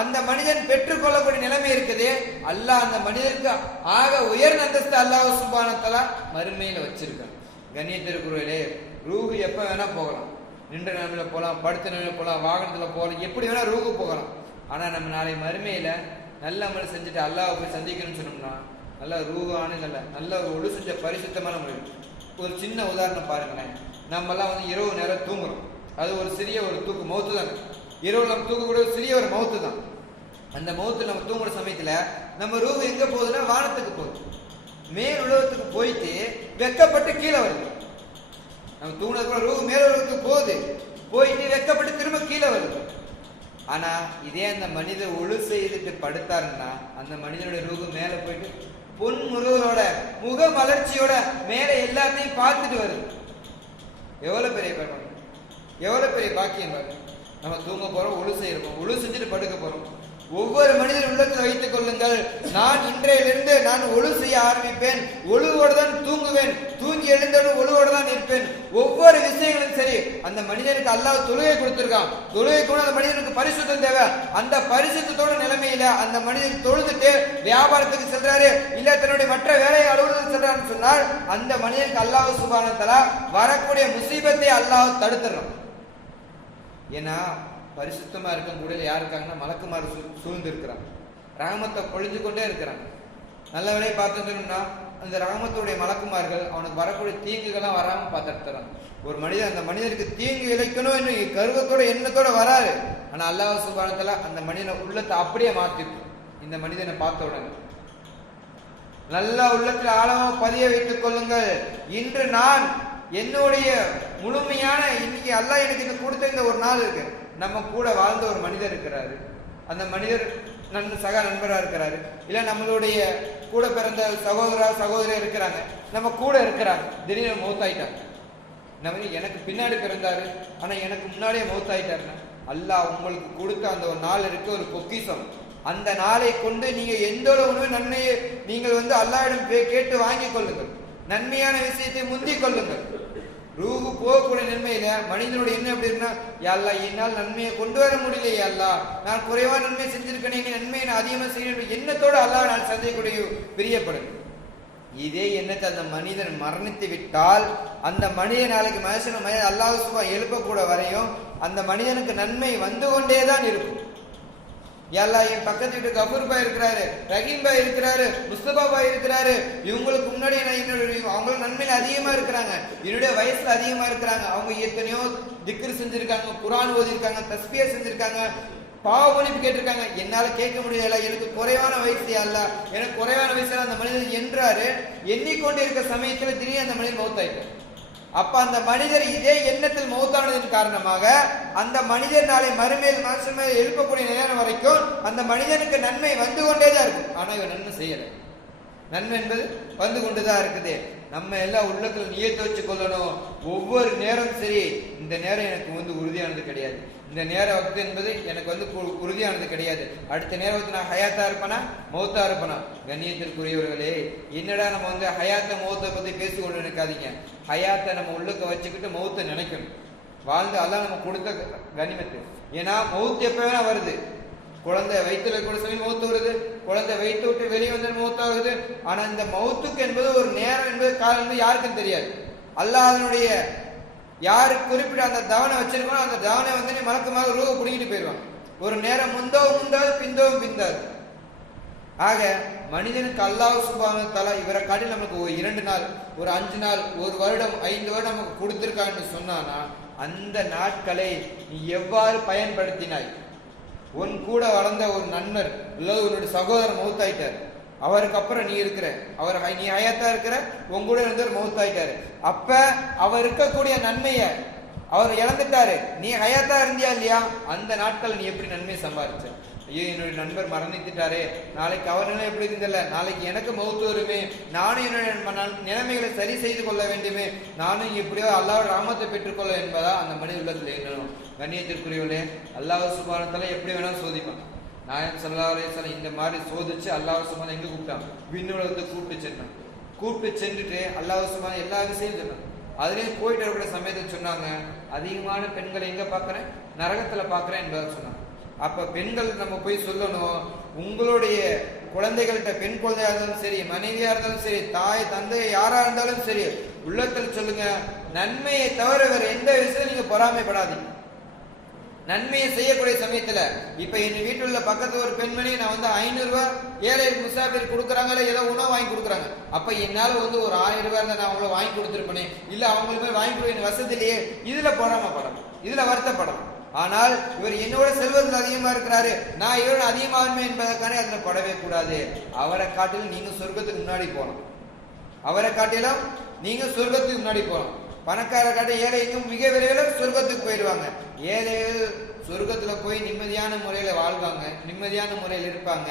அந்த மனிதன் பெற்றுக்கொள்ளக்கூடிய நிலைமை இருக்குது. அல்லாஹ் அந்த மனிதருக்கு ஆக உயர்ந்த அந்தஸ்து அல்லாஹ் சுப்ஹானஹு வ தஆலா மறுமையில வச்சிருக்கான். கண்ணியத்திற்குரியவர்களே, ரூஹு எப்ப வேணா போகலாம், நின்ற நிலைமையில போகலாம், படுத்த நிலைமையில போகலாம், வாகனத்துல போகலாம், எப்படி வேணா ரூஹு போகலாம். ஆனா நம்ம நாளை மறுமையில நல்ல அமல் செஞ்சுட்டு அல்லாஹ் போய் சந்திக்கணும்னு சொன்னோம்னா நல்ல ரூஹான நல்ல ஒழு செஞ்ச பரிசுத்தமான முறை. ஒரு சின்ன உதாரணம் பாருங்களேன். நம்ம எல்லாம் இரவு நேரம் தூங்குறோம், அது ஒரு சிறிய ஒரு தூக்கு மௌத்து தான். இரவு நம்ம தூக்கக்கூடிய ஒரு சிறிய ஒரு மௌத்து தான். அந்த மௌத்து நம்ம தூங்குற சமயத்துல நம்ம ரூஹ் எங்க போகுதுன்னா வானத்துக்கு போகுது, மேல் உலகத்துக்கு போயிட்டு வெக்கப்பட்டு கீழே வருது. நம்ம தூங்குனதுக்கு ரூஹ் மேல் உலகத்துக்கு போயிட்டு வெக்கப்பட்டு திரும்ப கீழே வருது. ஆனா இதே அந்த மனிதர் ஒழு செய்துட்டு படுத்தாருன்னா அந்த மனிதனுடைய ரூஹ் மேல போயிட்டு பொன் முருகனோட முக மலர்ச்சியோட மேல எல்லாத்தையும் பார்த்துட்டு வருது. எவ்வளவு பெரிய படம், எவ்வளவு பெரிய பாக்கியம் பாருங்க. நம்ம தூங்க போறோம், ஒழு செய்யறோம், ஒழு செஞ்சுட்டு படுக்க போறோம். ஒவ்வொரு மனிதர் உள்ளத்தில் வைத்துக் கொள்ளுங்கள், நான் இன்றையிலிருந்து நான் ஒழு செய்ய ஆரம்பிப்பேன், ஒழுவோடு தான் தூங்குவேன், தூங்கி எழுந்தோடு ஒழுவோடு தான் இருப்பேன். ஒவ்வொரு விஷயங்களும் சரி, அந்த மனிதனுக்கு அல்லாஹ் தொழுகை கொடுத்திருக்கான். தொழுகை கூட அந்த மனிதனுக்கு பரிசுத்தம் தேவை. அந்த பரிசுத்தோட நிலைமையில அந்த மனிதன் தொழுதுட்டு வியாபாரத்துக்கு செல்றாரு, இல்ல தன்னுடைய மற்ற வேலையை அலுவலகத்துக்கு செல்றாருன்னு சொன்னால் அந்த மனிதனுக்கு அல்லாஹ் சுப்ஹானஹு வ தஆலா வரக்கூடிய முசீபத்தை அல்லாஹ் தடுத்துறான். ஏன்னா பரிசுத்தமா இருக்கும் கூட யார் இருக்காங்கன்னா மலக்குமார் சூழ்ந்து இருக்கிறாங்க, ரஹமத்தை பொழிஞ்சு கொண்டே இருக்கிறாங்க. நல்ல வேலையை பார்த்துட்டோம்னா அந்த ரஹமத்துடைய மலக்குமார்கள் அவனுக்கு வரக்கூடிய தீங்குகள்லாம் வராம பார்த்துறாங்க. ஒரு மனிதன் அந்த மனிதனுக்கு தீங்கு இழைக்கணும் என்று கருவத்தோட எண்ணத்தோட வராரு. ஆனா அல்லாஹ் சுப்ஹானஹு வ தஆலா அந்த மனிதனை உள்ளத்தை அப்படியே மாத்திட்டு இந்த மனிதனை பார்த்த உடனே நல்லா உள்ளத்தில் ஆழமா பதிய வைத்துக் கொள்ளுங்கள். இன்று நான் என்னுடைய முழுமையான இன்னைக்கு அல்லாஹ் எனக்கு இது கொடுத்த இந்த ஒரு நாள் இருக்கு. நம்ம கூட வாழ்ந்த ஒரு மனிதர் இருக்கிறாரு. அந்த மனிதர் சக நண்பரா இருக்கிறாரு. இல்ல நம்மளுடைய கூட பிறந்த சகோதரா சகோதரி இருக்கிறாங்க, நம்ம கூட இருக்கிறாங்க. திடீர்னு மௌத்தாயிட்டாங்க. நம்ம எனக்கு பின்னாடி பிறந்தாரு, ஆனா எனக்கு முன்னாடியே மௌத்தாயிட்டாருன்னா அல்லாஹ் உங்களுக்கு கொடுத்த அந்த ஒரு நாள் இருக்கு, ஒரு பொக்கிஷம். அந்த நாளை கொண்டு நீங்க எந்த உணவு நன்மையை நீங்கள் அல்லாஹ்விடம் கேட்டு வாங்கிக் கொள்ளுங்கள். நன்மையான விஷயத்தை முந்திக் கொள்ளுங்கள். ரூஹு போகக்கூடிய நன்மையில மனிதனுடைய என்ன எப்படி இருக்குன்னா, யல்லா என்னால் நன்மையை கொண்டு வர முடியல, யல்லா நான் குறைவா நன்மை செஞ்சிருக்கேன், நன்மையை நான் அதிகமா செய்யணும் எண்ணத்தோடு அல்லாஹ் நான் சந்தைக்கூடிய பிரியப்படும். இதே எண்ணத்தை அந்த மனிதன் மரணித்து விட்டால் அந்த மனிதன் நாளைக்கு மனுஷன் அல்லாஹ் சுப்ஹானஹு எழுப்பக்கூட வரையும் அந்த மனிதனுக்கு நன்மை வந்து கொண்டேதான் இருக்கும். யல்லா என் பக்கத்து வீட்டு கபூர் பாய் இருக்கிறாரு, ரஹீம் பாய் இருக்கிறாரு, முஸ்தபா பாய் இருக்கிறாரு, இவங்களுக்கு முன்னாடி அவங்களுக்கு நன்மையில அதிகமா இருக்கிறாங்க, என்னுடைய வயசுல அதிகமா இருக்கிறாங்க, அவங்க எத்தனையோ திக்ர் செஞ்சிருக்காங்க, குர்ஆன் ஓதிருக்காங்க, தஸ்பீஹ் செஞ்சிருக்காங்க, பாவ மன்னிப்பு கேட்டிருக்காங்க. என்னால கேட்க முடியல, எனக்கு குறைவான வயசு அல்ல, எனக்கு குறைவான வயசுல அந்த மனிதர் என்றாரு. எண்ணிக்கொண்டு இருக்க சமயத்துல திடீர்னு அந்த மனிதர் மௌத்தாயிட்டார். அப்ப அந்த மனிதர் இதே எண்ணத்தில் மௌத்தானதன் காரணமாக அந்த மனிதர் நாளை மறுமையில் மனுஷன் மேல் எழுப்பக்கூடிய நேரம் வரைக்கும் அந்த மனிதனுக்கு நன்மை வந்து கொண்டேதான் இருக்கும். ஆனா இவன் நன்மை செய்யல. நன்மை என்பது வந்து கொண்டுதான் இருக்குது. நம்ம எல்லாம் உள்ளத்துல நியத்தை வச்சு கொள்ளணும். ஒவ்வொரு நேரம் சரி, இந்த நேரம் எனக்கு உறுதியானது கிடையாது, இந்த நேர வக்து என்பது எனக்கு உறுதியானது கிடையாது, அடுத்த நேரம் நான் ஹயாத்தா இருப்பேனா மௌத்தா இருப்பேனா. கண்ணியத்திற்குரியவர்களே, என்னடா நம்ம ஹயாத்த மௌத்தை பத்தி பேசிக்கொண்டு நினைக்காதீங்க. ஹயாத்தை நம்ம உள்ளுக்க வச்சுக்கிட்டு மௌத்தை நினைக்கணும். வாழ்ந்து அல்லாஹ் நம்ம கொடுத்த கனிமத்து. ஏன்னா மௌத்து எப்ப வேணா வருது. குழந்தை வயிற்றுல கூட சொல்லி மௌத்து வருது, குழந்தை வயிற்று விட்டு வெளியே வந்து மௌத்தாகுது. ஆனா இந்த மௌத்துக்கு என்பது ஒரு நேரம் என்பது காலம் என்பது யாருக்கும் தெரியாது. அல்லாஹ் அதனுடைய யாரு குறிப்பிட்ட அந்த தவணை வச்சிருக்கோ அந்த தவணை மலக்குமாக ரூஹ பிடிக்கிட்டு போயிடுவாங்க. ஒரு நேரம் முந்தாது பிந்தோவும் பிந்தாது. ஆக மனிதனுக்கு அல்லாஹ் சுப்ஹானஹு வ தஆலா இவரை காட்டி நமக்கு ஒரு 2 நாள், ஒரு 5 நாள், ஒரு வருடம், 5 வருடம் நமக்கு கொடுத்திருக்கான்னு சொன்னானா அந்த நாட்களை நீ எவ்வாறு பயன்படுத்தினாய்? உன் கூட வளர்ந்த ஒரு நண்பர் அல்லது உன்னுடைய சகோதரர் மௌத்தாயிட்டார், அவருக்கு அப்புறம் நீ இருக்கிற, நீ ஹயாத்தா இருக்கிற, உன் கூட இருந்தவர் மௌத்தாயிட்டாரு. அப்ப அவர் இருக்கக்கூடிய நன்மைய அவர் இழந்துட்டாரு. நீ ஹயாத்தா இருந்தியா இல்லையா? அந்த நாட்கள் நீ எப்படி நன்மையை சம்பாதிச்ச? ஐயோ என்னுடைய நண்பர் மரணித்துட்டாரே, நாளைக்கு அவர் நிலை எப்படி இருந்தல, நாளைக்கு எனக்கு மௌத்து வருமே, நானும் என்னுடைய நிலைமைகளை சரி செய்து கொள்ள வேண்டுமே, நானும் எப்படியோ அல்லாஹ்வுடைய ரஹமத்தை பெற்றுக்கொள்ள என்பதா அந்த மனித உள்ளத்தில் எண்ணணும். கண்ணியத்திற்குரியவர்களே, அல்லாஹ் சுப்ஹானஹு வ தஆலா எப்படி வேணாலும் சோதிப்பான். நாயகம் ஸல்லல்லாஹு அலைஹி வஸல்லம் இந்த மாதிரி சோதிச்சு அல்லாஹ் சுப்ஹானஹு எங்க கூப்பிட்டான்? விண்ணுலகத்தை கூப்பிட்டு சென்றுட்டு அல்லாஹ் சுப்ஹானஹு எல்லா விஷயம் சொன்னான். அதுலேயும் போயிட்டு வரக்கூடிய சமயத்தை சொன்னாங்க, அதிகமான பெண்களை எங்க பார்க்குறேன்? நரகத்துல பார்க்குறேன் என்பதை சொன்னாங்க. அப்ப பெண்கள் நம்ம போய் சொல்லணும், உங்களுடைய குழந்தைகள்கிட்ட, பெண் குழந்தையா இருந்தாலும் சரி, மனைவியா இருந்தாலும் சரி, தாய் தந்தை யாரா இருந்தாலும் சரி, உள்ளத்தில் சொல்லுங்க, நன்மையை தவிர வேற எந்த விஷயத்தையும் நீங்க பொறாமைப்படாதீங்க. நன்மையை செய்யக்கூடிய சமயத்துல இப்ப என் வீட்டுல உள்ள பக்கத்து ஒரு பெண்மணி நான் 500 ரூபாய் ஏழை முசாஃபிர் கொடுக்குறாங்களே, ஏதோ உணவு வாங்கி கொடுக்குறாங்க. அப்ப என்னால ஒரு 1000 ரூபாய் இருந்தா நான் அவங்கள வாங்கி கொடுத்துருப்பேனே, இல்ல அவங்களுக்கு போய் வாங்கி கொடுக்க வசதி இல்லையே, இதுல பொறாமப்படணும், இதுல வருத்தப்படணும். ஆனால் இவர் என்னோட செல்வத்தில் அதிகமா இருக்கிறாரு, நான் இவரோட அதிகமாகுமே என்பதற்கான அதுல படவே கூடாது. அவரை காட்டிலும் நீங்க சொர்க்கத்துக்கு முன்னாடி போகணும். அவரை காட்டிலும் நீங்க சொர்க்கத்துக்கு முன்னாடி போகணும். பணக்கார காட்ட ஏழை எங்கும் மிக விரைவில் சொர்க்கத்துக்கு போயிடுவாங்க. ஏழைகள் சொர்க்கத்துல போய் நிம்மதியான முறையில வாழ்வாங்க, நிம்மதியான முறையில் இருப்பாங்க.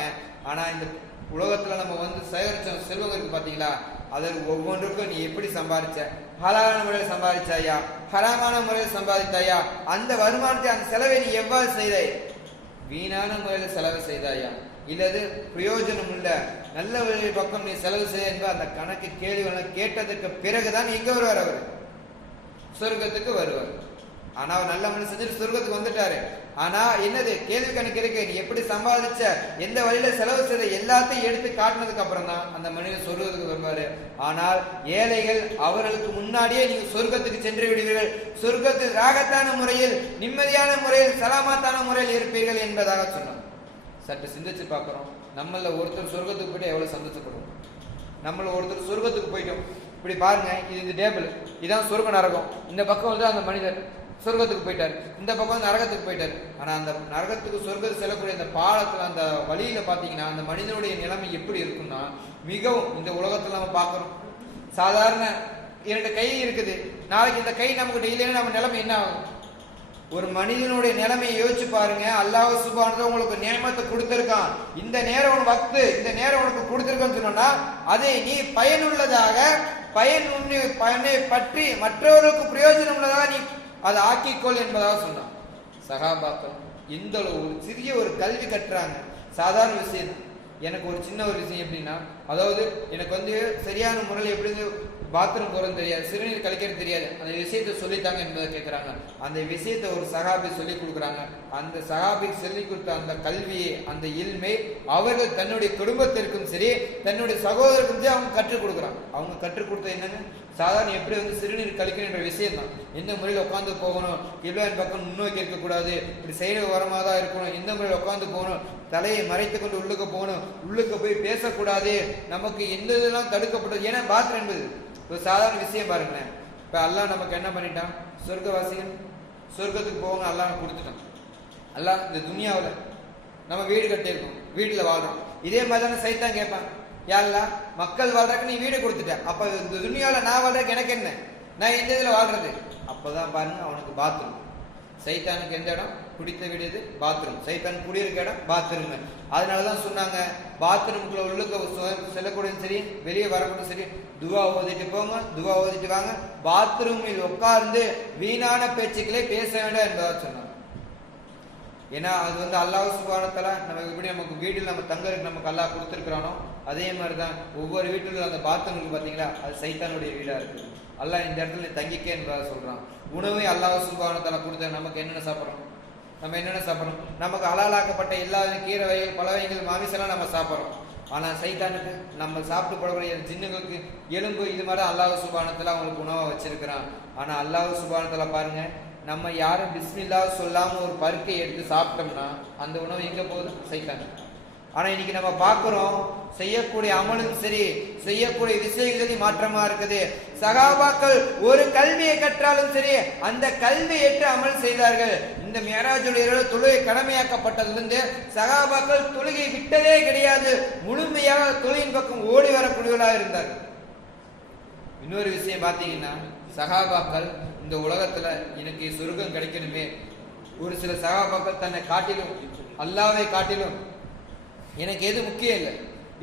ஆனா இந்த உலகத்துல நம்ம சேகரிச்ச செல்வம் இருக்கு பாத்தீங்களா, அதற்கு ஒவ்வொன்றுக்கும் நீ எப்படி சம்பாதிச்ச? ஹலாலான முறையில் சம்பாதிச்சாயா, ஹராமான முறையில் சம்பாதித்தாயா? அந்த வருமானத்தை, அந்த செலவை நீ எவ்வாறு செய்தாய்? வீணான முறையில் செலவு செய்தாயா, இல்லது பிரயோஜனம் உள்ள நல்ல பக்கம் நீ செலவு செய்ய என்பது அந்த கணக்கு கேள்வி கேட்டதுக்கு பிறகுதான் எங்க வருவார்? அவர் சொர்க்கத்துக்கு வருவார். ஆனா அவர் நல்ல மனசு செஞ்சுட்டு சொர்க்கத்துக்கு வந்துட்டாரு. ஆனா என்னது கேள்வி கணக்கு இருக்கு, நீ எப்படி சம்பாதிச்ச, எந்த வழியில செலவு செய்த, எல்லாத்தையும் எடுத்து காட்டினதுக்கு அப்புறம் தான் அந்த மனிதன் சொர்க்கத்துக்கு வருவாரு. ஆனால் ஏழைகள் அவர்களுக்கு முன்னாடியே நீங்க சொர்க்கத்துக்கு சென்று விடுவீர்கள், சொர்க்கத்தில் ராகத்தான முறையில், நிம்மதியான முறையில், சலாமத்தான முறையில் இருப்பீர்கள் என்பதாக சொன்னார். சற்று சிந்திச்சு பார்க்கிறோம், நம்மள ஒருத்தர் சொர்க்கத்துக்கு போயிட்டு எவ்வளவு சந்தோஷப்படுவோம். நம்மள ஒருத்தர் சொர்க்கத்துக்கு போயிட்டோம், இப்படி பாருங்க, இது டேபிள், இதான் சொர்க்க நரகம். இந்த பக்கம் வந்து அந்த மனிதர் சொர்க்கத்துக்கு போயிட்டாரு, இந்த பக்கம் வந்து நரகத்துக்கு போயிட்டாரு. ஆனா அந்த நரகத்துக்கு சொர்க்கத்துக்கு செல்லக்கூடிய அந்த பாலத்துல அந்த வழியில பாத்தீங்கன்னா அந்த மனிதனுடைய நிலைமை எப்படி இருக்குன்னா, மிகவும் இந்த உலகத்துல நம்ம பார்க்கிறோம், சாதாரண 2 கை இருக்குது, நாளைக்கு இந்த கை நமக்கு இல்லைன்னா நம்ம நிலைமை என்ன ஆகும்? ஒரு மனிதனுடைய நிலைமையை யோசிச்சு பாருங்க. அல்லாஹ் சுப்ஹானஹு உங்களுக்கு நியமத்தை கொடுத்திருக்கான், இந்த நேரம் உனக்கு வக்து, இந்த நேரம் உனக்கு கொடுத்திருக்கான்னு சொன்னா அதை நீ பயனுள்ளதாக பயனை பற்றி மற்றவர்களுக்கு பிரயோஜனம் உள்ளதாக நீ அதை ஆக்கிக்கொள் என்பதாக சொன்னான். சஹாபாக்கள் இந்த ஒரு சிறிய ஒரு கல்வி கட்டுறாங்க, சாதாரண விஷயம். எனக்கு ஒரு சின்ன ஒரு விஷயம் எப்படின்னா, அதாவது எனக்கு வந்து சரியான முறையில் எப்படி பாத்ரூம் போறது தெரியாது, சிறுநீர் கழிக்கிறது தெரியாது, அந்த விஷயத்தை சொல்லித்தாங்க என்பதை கேட்கிறாங்க. அந்த விஷயத்தை ஒரு சஹாபி சொல்லி கொடுக்குறாங்க. அந்த சஹாபி சொல்லி கொடுத்த அந்த கல்வியை, அந்த இல்மை அவர்கள் தன்னுடைய குடும்பத்திற்கும் சரி தன்னுடைய சகோதரருக்கும் சரி அவங்க கற்றுக் கொடுக்குறாங்க. அவங்க கற்றுக் கொடுத்தது என்னன்னு, சாதாரண எப்படி வந்து சிறுநீர் கழிக்கணுன்ற விஷயம் தான். எந்த முறையில் உட்காந்து போகணும், கிப்லாவின் பக்கம் முன்னோக்கி இருக்கக்கூடாது, இப்படி சைடு வரமாக தான் இருக்கணும், எந்த முறையில் உட்காந்து போகணும், தலையை மறைத்து கொண்டு உள்ளுக்கு போகணும், உள்ளுக்கு போய் பேசக்கூடாது, நமக்கு எந்த இதெல்லாம் தடுக்கப்பட்டது. ஏன்னா பாத்ரூம் என்பது ஒரு சாதாரண விஷயம் பாருங்களேன். இப்ப அல்லாஹ் நமக்கு என்ன பண்ணிட்டான், சொர்க்கவாசிகள் சொர்க்கத்துக்கு போவாங்க, அல்லாஹ் கொடுத்துட்டான். அல்லாஹ் இந்த துனியாவில் நம்ம வீடு கட்டியிருக்கோம், வீட்டில் வாழ்றோம், இதே மாதிரி தானே சைத்தான் கேட்பான், யாரெல்லாம் மக்கள் வாழ்றதுக்கு நீ வீடு கொடுத்துட்ட, அப்ப இந்த துனியாவில் நான் வாழ்றதுக்கு எனக்கு என்ன, நான் எந்த இதில் வாழ்றது? அப்பதான் பாருங்க அவனுக்கு பாத்ரூம். சைத்தானுக்கு எந்த இடம், குடித்த வீடு எது? பாத்ரூம். சைத்தான் குடியிருக்க இடம் பாத்ரூம். அதனாலதான் சொன்னாங்க, பாத்ரூமுக்குள்ள உள்ளுக்க செல்லக்கூடிய சரி வெளியே வரக்கூடிய சரி துவா ஓதிட்டு போங்க, துவா ஓதிட்டு வாங்க, பாத்ரூமில் உட்கார்ந்து வீணான பேச்சுக்களை பேச வேண்டாம் என்பதாக சொன்னாங்க. ஏன்னா அது வந்து அல்லாஹ் சுப்ஹானஹு வ தஆலா நம்ம எப்படி நமக்கு வீட்டில் நம்ம தங்கறதுக்கு நமக்கு அல்லாஹ் கொடுத்துருக்கிறானோ அதே மாதிரிதான் ஒவ்வொரு வீட்டிலும் அந்த பாத்ரூம் பாத்தீங்களா, அது சைத்தானுடைய வீடா இருக்குது. அல்லாஹ் இந்த இடத்துல தங்கிக்க என்பதாக சொல்றான். உணவை அல்லாஹ் சுப்ஹானஹு வ தஆலா கொடுத்த நமக்கு என்னென்ன சாப்பிட்றோம், நம்ம என்னென்ன சாப்பிட்றோம், நமக்கு ஹலாலாக்கப்பட்ட எல்லா கீரை வகைகள் பல வகைகள் மாமிசெல்லாம் நம்ம சாப்பிட்றோம். ஆனா சைத்தானுக்கு நம்ம சாப்பிட்டு போடக்கூடிய ஜின்னுகளுக்கு எலும்பு இது மாதிரி அல்லாஹ் சுப்ஹானஹு வ தஆலா அவங்களுக்கு உணவா வச்சிருக்கிறான். ஆனா அல்லாஹ் சுப்ஹானஹு வ தஆலா பாருங்க, நம்ம யாரும் பிஸ்மில்லாஹ் சொல்லாம ஒரு பருக்கை எடுத்து சாப்பிட்டோம்னா அந்த உணவு எங்க போகுது? சைத்தான். ஆனா இன்னைக்கு நம்ம பார்க்கிறோம், செய்யக்கூடிய அமலும் சரி செய்யக்கூடிய விஷயங்களும் மாற்றமா இருக்குது. சகாபாக்கள் ஒரு கல்வியை கற்றாலும் சரி அந்த கல்வி ஏற்று அமல் செய்தார்கள். இந்த மியராஜுடைய தொழுகை கடமையாக்கப்பட்டதிலிருந்து சகாபாக்கள் தொழுகை விட்டதே கிடையாது, முழுமையாக தொழுகையின் பக்கம் ஓடி வரக்கூடியவர்களாக இருந்தார்கள். இன்னொரு விஷயம் பார்த்தீங்கன்னா, சகாபாக்கள் இந்த உலகத்துல எனக்கு சொர்க்கம் கிடைக்கணுமே, ஒரு சில சகாபாக்கள் தன்னை காட்டிலும் அல்லாஹ்வை காட்டிலும் எனக்கு எது முக்கியம் இல்லை,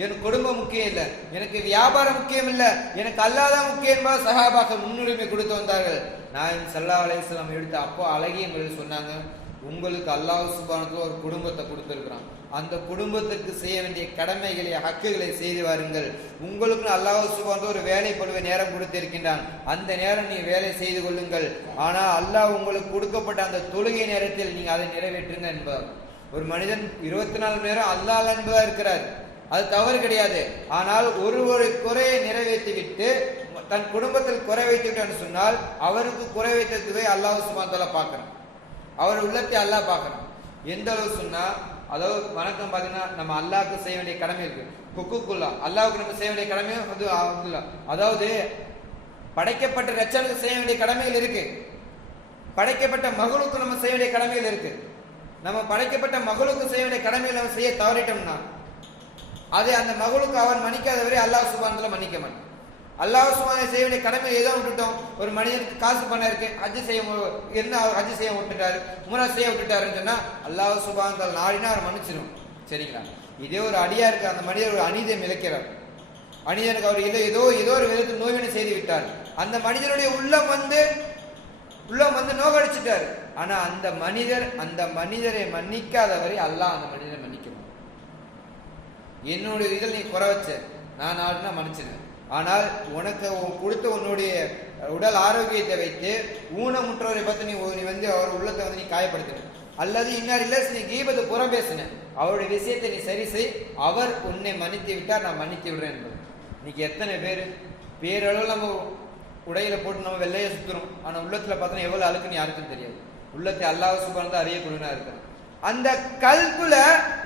எனக்கு குடும்பம் முக்கியம் இல்லை, எனக்கு வியாபாரம் முக்கியம் இல்லை, எனக்கு அல்லாஹ் தான் முக்கியம் என்பது சஹாபாக்கள் முன்னுரிமை கொடுத்து வந்தார்கள். நாயகம் ஸல்லல்லாஹு அலைஹி வஸல்லம் எடுத்து அப்போ அழகிய முறையில் சொன்னாங்க, உங்களுக்கு அல்லாஹ் சுப்ஹானஹு வ தஆலா ஒரு குடும்பத்தை கொடுத்திருக்கிறான், அந்த குடும்பத்திற்கு செய்ய வேண்டிய கடமைகளை ஹக்குகளை செய்து வாருங்கள். உங்களுக்கு அல்லாஹ் சுப்ஹானஹு வ தஆலா ஒரு வேலை பழுவை நேரம் கொடுத்திருக்கின்றான், அந்த நேரம் நீ வேலை செய்து கொள்ளுங்கள். ஆனால் அல்லாஹ் உங்களுக்கு கொடுக்கப்பட்ட அந்த தொழுகை நேரத்தில் நீங்க அதை நிறைவேற்றுங்க என்பார். ஒரு மனிதன் 24 மணி நேரம் அல்லாஹ் என்பதா இருக்கிறார், அது தவறு கிடையாது. ஆனால் ஒரு குறையை நிறைவேற்றி விட்டு தன் குடும்பத்தில் குறை வைத்து விட்டான்னு சொன்னால் அவருக்கு குறை வைத்ததுவே அல்லாஹ் சுப்ஹானஹு வ தஆலா பார்க்கணும், அவர் உள்ளத்தை அல்லாஹ் பார்க்கணும். எந்த அளவு சொன்னா, அதாவது வணக்கம் பார்த்தீங்கன்னா நம்ம அல்லாஹ்க்கு செய்ய வேண்டிய கடமை இருக்கு, ஹுக்குக்குல்லா அல்லாஹ்வுக்கு நம்ம செய்ய வேண்டிய கடமை வந்து அதாவது படைக்கப்பட்ட ரச்சனுக்கு செய்ய வேண்டிய கடமைகள் இருக்கு, படைக்கப்பட்ட மகளுக்கு நம்ம செய்ய வேண்டிய கடமைகள் இருக்கு. நம்ம படைக்கப்பட்ட மகளுக்கு செய்ய வேண்டிய கடமைகளை நம்ம செய்ய தவறிட்டோம்னா அது அந்த மகளுக்கு அவன் மன்னிக்காதவரை அல்லாஹ் சுப்ஹானஹு வ தஆலா மன்னிக்க மாட்டான். அல்லாஹ் சுப்ஹானஹு வ தஆலா செய்ய வேண்டிய கடமை ஏதோ விட்டுட்டோம், ஒரு மனிதனுக்கு காசு பணம் இருக்கு, ஹஜ் செய்ய என்ன ஹஜ் செய்ய விட்டுட்டாரு, உம்ரா செய்ய விட்டுட்டாருன்னு சொன்னா அல்லாஹ் சுப்ஹானஹு வ தஆலா நாடினா அவர் மன்னிச்சிடும். சரிங்களா? இதே ஒரு அடியா இருக்கு, அந்த மனிதர் ஒரு அநீதியம் இழைக்கிறார், மனிதனுக்கு அவர் ஏதோ ஒரு விதத்தில் நோய்வினை செய்து விட்டார், அந்த மனிதனுடைய உள்ளம் வந்து நோகடிச்சிட்டாரு. ஆனா அந்த மனிதரை மன்னிக்காதவரை அல்லாஹ் அந்த மனிதரை மன்னிக்க மாட்டான். என்னுடைய இதில் நீ குறை வச்ச, நான் ஆடுனா மன்னிச்சிருந்தேன், ஆனால் உனக்கு கொடுத்த உன்னுடைய உடல் ஆரோக்கியத்தை வைத்து ஊனமுற்றவரை பத்தி நீ வந்து அவர் உள்ளத்தை வந்து நீ காயப்படுத்தின, அல்லது இன்னார் இல்ல நீ கீபத்தை புறம் பேசின, அவருடைய விஷயத்தை நீ சரி செய், அவர் உன்னை மன்னித்து விட்டார், நான் மன்னித்து விடுறேன் என்பது. இன்னைக்கு எத்தனை பேரளவு நம்ம உடையில போட்டு நம்ம வெள்ளைய சுத்துறோம், ஆனா உள்ளத்துல பார்த்தோன்னா எவ்வளவு அழுக்குன்னு யாருக்கும் தெரியாது. உள்ளத்தை அல்லாஹ் சுப்ஹானஹு வ தஆலா அறியக்கூடியவனா இருக்கிறான். அந்த கல்புல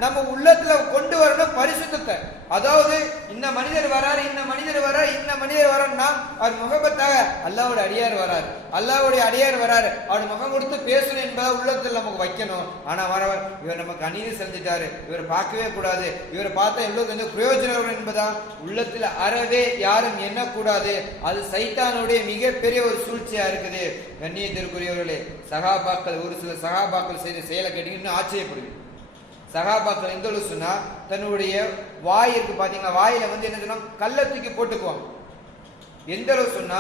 நம்ம உள்ளத்துல கொண்டு வரணும் பரிசுத்தத்தை. அதாவது இந்த மனிதர் வராரு, இந்த மனிதர் வராரு, இந்த மனிதர் வராருன்னா அவர் முகபத்தாக அல்லாஹ்வுடைய அடியார் வராரு, அல்லாஹ்வுடைய அடியார் வராரு, அவர் முகம் கொடுத்து பேசணும் என்பதை உள்ளத்தில் நமக்கு வைக்கணும். ஆனா வரவர் இவர் நமக்கு அநீதி செஞ்சுட்டாரு, இவர் பார்க்கவே கூடாது, இவரை பார்த்தா எவ்வளவு கொஞ்சம் பிரயோஜனம் என்பதா உள்ளத்தில் அறவே யாரும் எண்ணக்கூடாது. அது சைத்தானுடைய மிகப்பெரிய ஒரு சூழ்ச்சியா இருக்குது. கண்ணியத்திற்குரியவர்களே, சகாபாக்கள் ஒரு சில சகாபாக்கள் செய்த செயலை கேட்டீங்கன்னு ஆச்சரியப்படுவீங்க. சகாபாக்கள் எந்த அளவு சொன்னா, தன்னுடைய வாயிற்கு பாத்தீங்கன்னா வாயில என்ன சொன்னா கல்லை தூக்கி போட்டுக்குவாங்க. எந்த அளவு சொன்னா,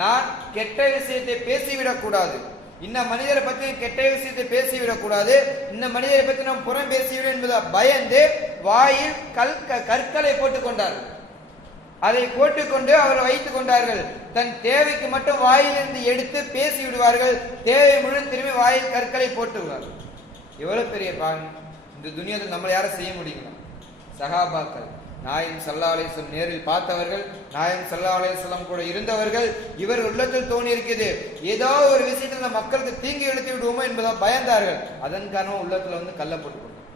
நான் கெட்ட விஷயத்தை பேசிவிடக் கூடாது, இந்த மனிதரை பத்தி கெட்ட விஷயத்தை பேசிவிடக் கூடாது, இந்த மனிதரை பத்தி நாம் புறம் பேசிவிடும் என்பதை பயந்து வாயில் கற்களை போட்டுக் கொண்டார்கள். அதை போட்டுக்கொண்டு அவர் வைத்துக் கொண்டார்கள். தன் தேவைக்கு மட்டும் வாயிலிருந்து எடுத்து பேசி விடுவார்கள், தேவை முழு திரும்பி வாயில் கற்களை போட்டு விடுவார்கள். எவ்வளவு பெரிய பாருங்க, இந்த துனியாவில் நம்மளை யாரும் செய்ய முடியுங்களா? சஹாபாக்கள் நாயகம் ஸல்லல்லாஹு அலைஹி வஸல்லம் நேரில் பார்த்தவர்கள், நாயகம் ஸல்லல்லாஹு அலைஹி வஸல்லம் கூட இருந்தவர்கள். இவர் உள்ளத்தில் தோணி இருக்குது, ஏதோ ஒரு விஷயத்துல மக்களுக்கு தீங்கு இழுத்து விடுவோமோ என்பதை பயந்தார்கள். அதன் காரணம் உள்ளத்துல கல்ல போட்டு கொடுத்தாங்க.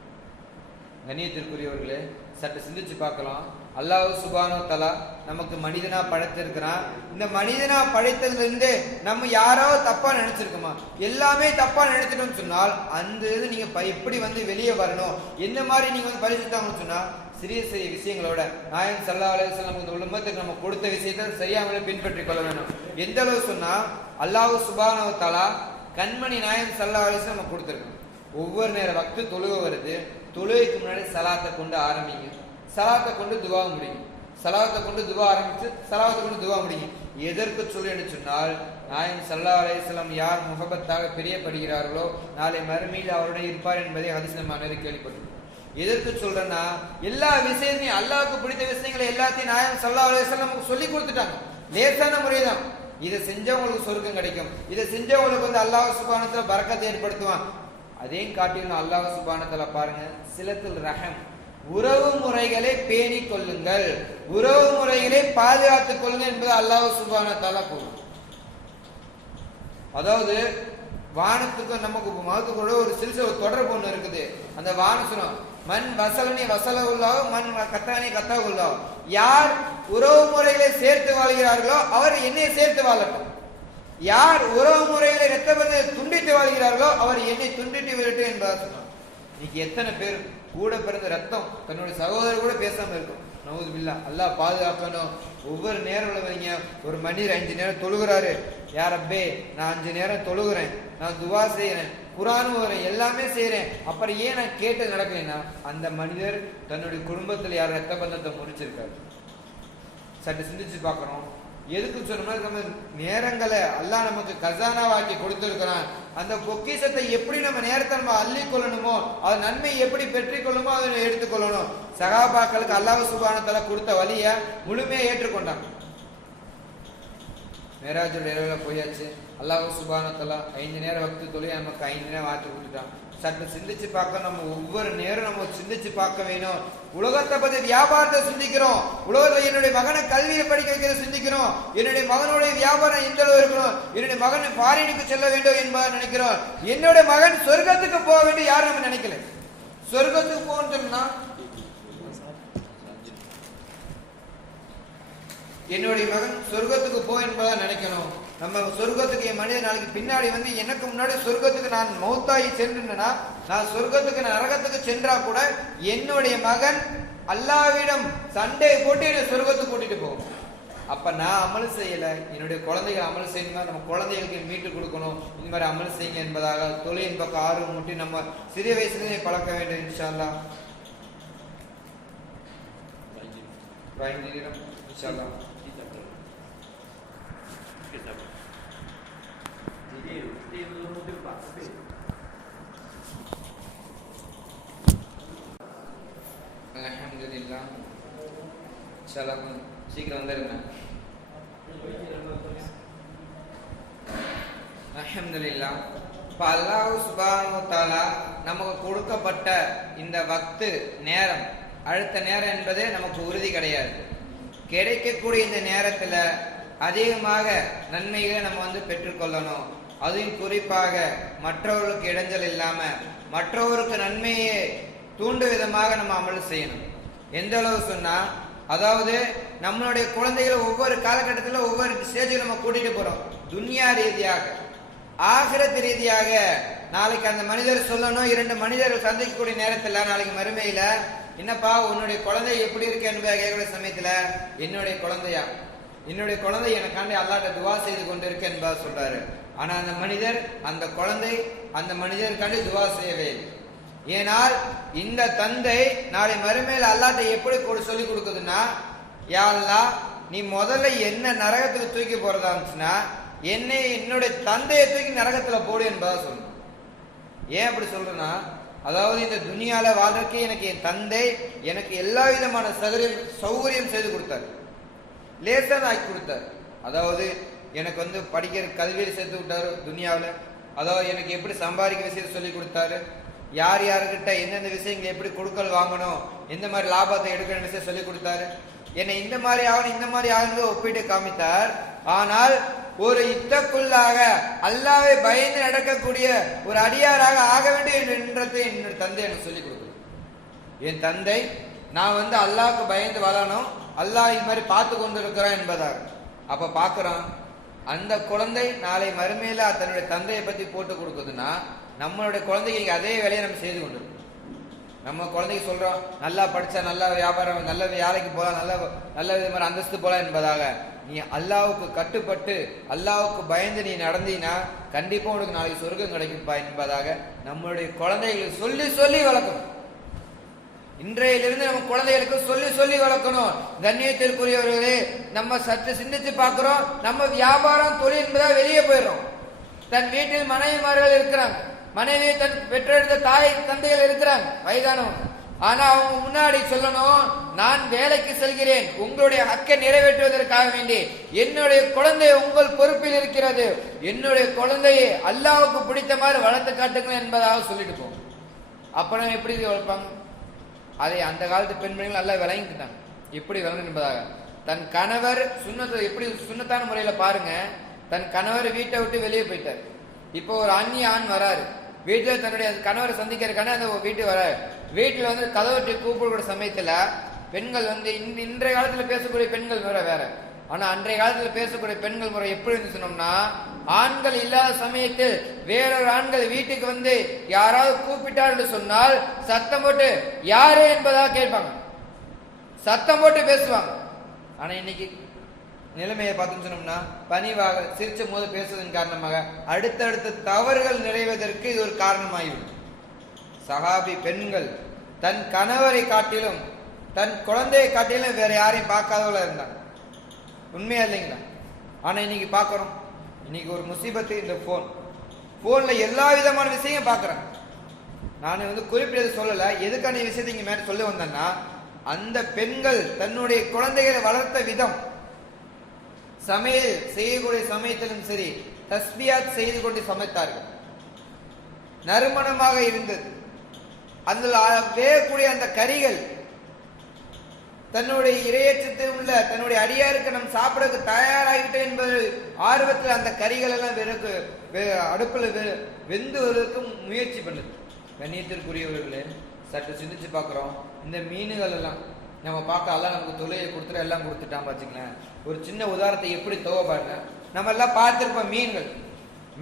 கண்ணியத்திற்குரியவர்களே, சற்று சிந்திச்சு பார்க்கலாம். அல்லாஹ் சுப்ஹானஹு வ தஆலா நமக்கு மனிதனா படைத்திருக்கிறான். இந்த மனிதனா படைத்ததுல இருந்து நம்ம யாராவது தப்பா நினைச்சிருக்கோமா? எல்லாமே தப்பா நினைச்சிட்டோம்னு சொன்னால் அந்த இது நீங்க எப்படி வெளியே வரணும், என்ன மாதிரி நீங்க பரிசுத்தாங்கன்னு சொன்னா, சிறிய சிறிய விஷயங்களோட நாயகம் ஸல்லல்லாஹு அலைஹி வஸல்லம் இந்த உலகத்துக்கு நம்ம கொடுத்த விஷயத்தை சரியாக பின்பற்றிக் கொள்ள வேணும். எந்த அளவு சொன்னா, அல்லாஹ் சுப்ஹானஹு வ தஆலா கண்மணி நாயகம் ஸல்லல்லாஹு அலைஹி வஸல்லம் நம்ம கொடுத்திருக்கோம். ஒவ்வொரு நேர வக்து தொழுகை வருது, தொழுகைக்கு முன்னாடி சலாத்தை கொண்டு ஆரம்பிங்க, சலாத்தை கொண்டு துவா முடியும், சலாத்தை கொண்டு துவா ஆரம்பிச்சு சலாத்தை கொண்டு துவா முடியும். எதற்கு சொல்லி சொன்னால், நாயகம் ஸல்லல்லாஹு அலைஹி வஸல்லம் யார் முகபத்தாக பிரியப்படுகிறார்களோ நாளை மறுமையில் அவருடன் இருப்பார் என்பதை ஹதீஸ் நம்ம கேள்விப்பட்டிருக்கோம். எதற்கு சொல்றேன்னா, எல்லா விஷயத்தையும் அல்லாஹ்வுக்கு பிடித்த விஷயங்களை எல்லாத்தையும் நாயகம் ஸல்லல்லாஹு அலைஹி வஸல்லம் சொல்லி கொடுத்துட்டாங்க. லேசான முறைதான். இதை செஞ்சவங்களுக்கு சொர்க்கம் கிடைக்கும், இதை செஞ்சவங்களுக்கு அல்லாஹ் சுப்ஹானஹு வ தஆலா பரக்கத்தை ஏற்படுத்துவான். அதையும் காட்டிலும் அல்லாஹ் சுப்ஹானஹு வ தஆலா பாருங்க, சிலத்துல் ரஹம், உறவு முறைகளை பேணி கொள்ளுங்கள், உறவு முறைகளை பாதுகாத்துக் கொள்ளுங்கள் என்பது அல்லாஹ் சுப்ஹானஹு வ தஆலா கூறும். அதாவது வானத்துக்கும் நமக்கு மகத்துக்கூட ஒரு சிறுச தொடர்பு ஒன்று இருக்குது. அந்த வானம் சொன்னோம், மண் வசலனி வசல உள்ளாவோ மண் கத்தானி கத்தா உள்ளாவோ, யார் உறவு முறைகளை சேர்த்து வாழ்கிறார்களோ அவர் என்னை சேர்த்து வாழட்டும், யார் உறவு முறைகளை இரத்த பந்தத்தை துண்டித்து வாழ்கிறார்களோ அவர் என்னை துண்டித்து விடட்டும் என்பதாக சொன்னார். இன்னைக்கு எத்தனை பேர் கூட பிறந்த ரத்தம் தன்னுடைய சகோதரர் கூட பேசாம இருக்கும். நவுது பில்லா, அல்லாஹ் பாதுகாக்கணும். ஒவ்வொரு நேரம் உள்ளவங்க, ஒரு மனிதர் 5 நேரம் தொழுகிறாரு, யார் ரப்பே நான் 5 நேரம் தொழுகிறேன், நான் துவா செய்யறேன், குர்ஆன் ஓதுறேன், எல்லாமே செய்யறேன், அப்புறம் ஏன் நான் கேட்டு நடக்கலைன்னா அந்த மனிதர் தன்னுடைய குடும்பத்தில் யார் ரத்த பந்தத்தை முடிச்சிருக்காரு. சற்று சிந்திச்சு பார்க்கணும். எதுக்கு சொன்னோம்னா, நம்ம நேரங்களை அல்லாஹ் நமக்கு கசானாவாக்கி கொடுத்திருக்கிறான். அந்த பொக்கிஷத்தை எப்படி நம்ம நேரத்தை நம்ம அள்ளி கொள்ளணுமோ, அது நன்மை எப்படி பெற்றுக்கொள்ளுமோ அதை எடுத்துக்கொள்ளணும். சகாபாக்களுக்கு அல்லாஹ் சுப்ஹானஹு வ தஆலா கொடுத்த வழியை முழுமையா ஏற்றுக்கொண்டாங்க. மேராஜுடைய இரவுல போயாச்சு, அல்லாஹ் சுப்ஹானஹு வ தஆலா 5 நேரம் வக்து தொழுகை நமக்கு 5 நேரம் ஆற்றி கொடுத்துட்டான். சற்று சிந்திச்சு பார்க்க, நம்ம ஒவ்வொரு நேரம் நம்ம சிந்திச்சு பார்க்க வேணும். உலகத்தை பத்தி வியாபாரத்தை சிந்திக்கிறோம், உலகத்தில் என்னுடைய மகனை கல்வியை படிக்க வைக்கிறத சிந்திக்கிறோம், என்னுடைய மகனுடைய வியாபாரம் எந்த அளவு இருக்கணும், என்னுடைய மகன் ஃபாரினுக்கு செல்ல வேண்டும் என்பதை நினைக்கிறோம், என்னுடைய மகன் சொர்க்கத்துக்கு போக வேண்டும் யாரும் நம்ம நினைக்கல. சொர்க்கத்துக்கு போகணும்னு சொன்னா என்னுடைய மகன் சொர்க்கத்துக்கு போ என்பதை நினைக்கணும். நம்ம சொர்க்கத்துக்கு என் மனித நாளைக்கு பின்னாடி எனக்கு முன்னாடி சொர்க்கத்துக்கு நான் மௌத்தாகி சென்றுனா, நான் சொர்க்கத்துக்கு நரகத்துக்கு சென்றா கூட என்னுடைய மகன் அல்லாஹ்விடம் சண்டை போட்டு என்னை சொர்க்கத்துக்கு கூட்டிட்டு போகும். அப்ப நான் அமல் செய்யல, என்னுடைய குழந்தைகள் அமல் செய்யணும், நம்ம குழந்தைகளுக்கு மீட்டு கொடுக்கணும், இந்த மாதிரி அமல் செய்யுங்க என்பதாக தொழிலின் பக்கம் ஆர்வம் மூட்டி நம்ம சிறிய வயசுலேயே பழக்க வேண்டும். இன்ஷா அல்லாஹ் இன்ஷா அல்லாஹ் அல்ஹம்துலில்லாஹ். இன்ஷாஅல்லாஹ் சீக்கிரம் வந்துருங்க. அல்ஹம்துலில்லாஹ். அல்லாஹ் சுப்ஹானஹு வ தஆலா நமக்கு கொடுக்கப்பட்ட இந்த வக்து நேரம், அடுத்த நேரம் என்பது நமக்கு உறுதி கிடையாது. கிடைக்கக்கூடிய இந்த நேரத்துல அதிகமாக நன்மைகளை நம்ம பெற்றுக்கொள்ளணும். அதுவும் குறிப்பாக மற்றவர்களுக்கு இடைஞ்சல் இல்லாம மற்றவருக்கு நன்மையை தூண்டும் விதமாக நம்ம அமல் செய்யணும். எந்த அளவு சொன்னா, அதாவது நம்மளுடைய குழந்தைகளை ஒவ்வொரு காலகட்டத்தில் ஒவ்வொரு ஸ்டேஜுக்கு நம்ம கூட்டிட்டு போறோம். துன்யா ரீதியாக, ஆகிரத் ரீதியாக. நாளைக்கு அந்த மனிதர் சொல்லணும், 2 மனிதர்கள் சந்திக்கக்கூடிய நேரத்துல, நாளைக்கு மறுமையில, என்னப்பா உன்னுடைய குழந்தை எப்படி இருக்கு என்பதை கேட்கக்கூடிய சமயத்துல, என்னுடைய குழந்தை எனக்காண்டி அல்லாஹ்ட்ட துவா செய்து கொண்டிருக்கு என்பதா சொல்றாரு. ஆனா அந்த குழந்தை அந்த மனிதருக்காண்டி துவா செய்யவே இல்லை. ஏனால் இந்த தந்தை நாளை மறுமையில் அல்லாஹ்ட்ட எப்படி சொல்லி கொடுக்குதுன்னா, யா அல்லாஹ், நீ முதல்ல என்ன நரகத்துல தூக்கி போறதா இருந்துச்சுன்னா என்னுடைய தந்தையை தூக்கி நரகத்துல போடு என்பதா சொல்லணும். ஏன் அப்படி சொல்றேன்னா, அதாவது இந்த துனியால வாழ்றதுக்கு எனக்கு என் தந்தை எனக்கு எல்லா விதமான சௌகரியம் செய்து கொடுத்தாரு, லேசா ஆக்கி கொடுத்தாரு. அதாவது எனக்கு படிக்கிற கல்வியை சேர்த்து விட்டாரு துனியாவில். அதாவது எனக்கு எப்படி சம்பாதிக்க விஷயத்தை சொல்லி கொடுத்தாரு, யார் யாருக்கிட்ட எந்தெந்த விஷயங்களை எப்படி கொடுக்கல் வாங்கணும், எந்த மாதிரி லாபத்தை எடுக்கிற விஷயம் சொல்லி கொடுத்தாரு. என்னை இந்த மாதிரி ஆகணும் ஒப்பிட்டு காமித்தார். ஆனால் ஒரு யுத்தக்குள்ளாக அல்லாஹ்வை பயந்து நடக்கக்கூடிய ஒரு அடியாராக ஆக வேண்டும் என்றதை என்னுடைய தந்தை எனக்கு சொல்லிக் கொடுக்குது. என் தந்தை நான் அல்லாஹ்வுக்கு பயந்து வாழணும், அல்லாஹ் இது மாதிரி பார்த்து கொண்டு இருக்கிறான் என்பதாக. அப்ப பாக்குறோம், அந்த குழந்தை நாளை மறுமையில தன்னுடைய தந்தையை பத்தி போட்டு கொடுக்குதுன்னா, நம்மளுடைய குழந்தைக்கு அதே வேலையை நம்ம செய்து கொண்டிருக்கோம். நம்ம குழந்தைக்கு சொல்றோம், நல்லா படிச்சா நல்ல வியாபாரம், நல்ல வேலைக்கு போகலாம், நல்ல விதமான அந்தஸ்து போலாம் என்பதாக. நீ அல்லாஹ்வுக்கு கட்டுப்பட்டு அல்லாஹ்வுக்கு பயந்து நீ நடந்தீனா கண்டிப்பா உனக்கு நாளைக்கு சொர்க்கம் கிடைக்கும்பா என்பதாக நம்மளுடைய குழந்தைகளுக்கு சொல்லி சொல்லி வளர்க்கணும். இன்றையிலிருந்து நம்ம குழந்தைகளுக்கு சொல்லி சொல்லி வளர்க்கணும். கண்ணியத்திற்குரியவர்களே, நம்ம சற்று சிந்திச்சு பார்க்கிறோம், நம்ம வியாபாரம் தொழில் என்பதா வெளியே போயிடும். தன் வீட்டில் மனைவிமார்கள் இருக்கிறாங்க, மனைவி தன் பெற்றெடுத்த தாய் தந்தைகள் இருக்கிறாங்க, வயதானவங்க. ஆனா அவங்க முன்னாடி சொல்லணும், நான் வேலைக்கு செல்கிறேன், உங்களுடைய ஹக்கை நிறைவேற்றுவதற்காக வேண்டி என்னுடைய குழந்தை உங்கள் பொறுப்பில் இருக்கிறது, என்னுடைய குழந்தையை அல்லாஹ்வுக்கு பிடித்த மாதிரி வளர்த்து காட்டுங்கள் என்பதாக சொல்லிட்டு போகும். அப்ப நம்ம எப்படி வளர்ப்பாங்க? அதை அந்த காலத்து பெண்மணிகள் நல்லா விளங்கிட்டாங்க, எப்படி விளங்கணும் என்பதாக. தன் கணவர் எப்படி சுன்னத்தான முறையில பாருங்க, தன் கணவர் வீட்டை விட்டு வெளியே போயிட்டார். இப்போ ஒரு அந்நிய ஆண் வராரு, வீட்டுல தன்னுடைய கணவரை சந்திக்கிறதுக்கான அந்த வீட்டுக்கு வராரு. வீட்டுல கதவட்டி கூப்பிடக்கூடிய சமயத்துல பெண்கள் இன்றைய காலத்துல பேசக்கூடிய பெண்கள் முறை வேற. ஆனா அன்றைய காலத்துல பேசக்கூடிய பெண்கள் முறை எப்படி சொன்னோம்னா, ஆண்கள் இல்லாத சமயத்தில் வேறொரு ஆண்கள் வீட்டுக்கு யாராவது கூப்பிட்டார் என்று சொன்னால் சத்தம் போட்டு யாரு என்பதாக கேட்பாங்க, சத்தம் போட்டு பேசுவாங்க. ஆனா இன்னைக்கு நிலைமையை பார்த்தோம்னு சொன்னோம்னா, பணிவாக சிரிச்ச போது பேசுவதன் காரணமாக அடுத்தடுத்த தவறுகள் நிறைவதற்கு இது ஒரு காரணமாகிவிடும். சஹாபி பெண்கள் தன் கணவரை காட்டிலும் தன் குழந்தையை காட்டிலும் வேற யாரையும் பார்க்காதவள இருந்தாங்க. உண்மையா இல்லைங்களா? ஆனா இன்னைக்கு பார்க்கிறோம், இன்னைக்கு ஒரு முசீபத்து, இந்த போன்ல எல்லா விதமான விஷயம் பார்க்கறேன். நான் குறிப்பிட்டது சொல்லல, எதுக்கான விஷயத்தை இங்க மேல சொல்ல வந்தேன்னா, அந்த பெண்கள் தன்னுடைய குழந்தைகளை வளர்த்த விதம், சமையல் செய்யக்கூடிய சமயத்திலும் சரி தஸ்பியாத் செய்து கொண்டு சமைத்தார்கள், நறுமணமாக இருந்தது. அதில் வேகக்கூடிய அந்த கறிகள் தன்னுடைய இரையச்சத்தில் உள்ள தன்னுடைய அடியாருக்கு நம் சாப்பிடக்கு தயாராகிட்டோம் என்பது ஆர்வத்தில் அந்த கறிகள் எல்லாம் அடுப்பில் வெந்து வருவதற்கும் முயற்சி பண்ணுது. கண்ணியத்திற்குரியவர்களே, சற்று சிந்திச்சு பார்க்குறோம், இந்த மீன்கள் எல்லாம் நம்ம பார்க்க எல்லாம் நமக்கு தொழிலை கொடுத்துட்டு எல்லாம் கொடுத்துட்டான் பாத்தீங்களேன். ஒரு சின்ன உதாரணத்தை எப்படி துவ பாருங்க. நம்ம எல்லாம் பார்த்திருப்போம்,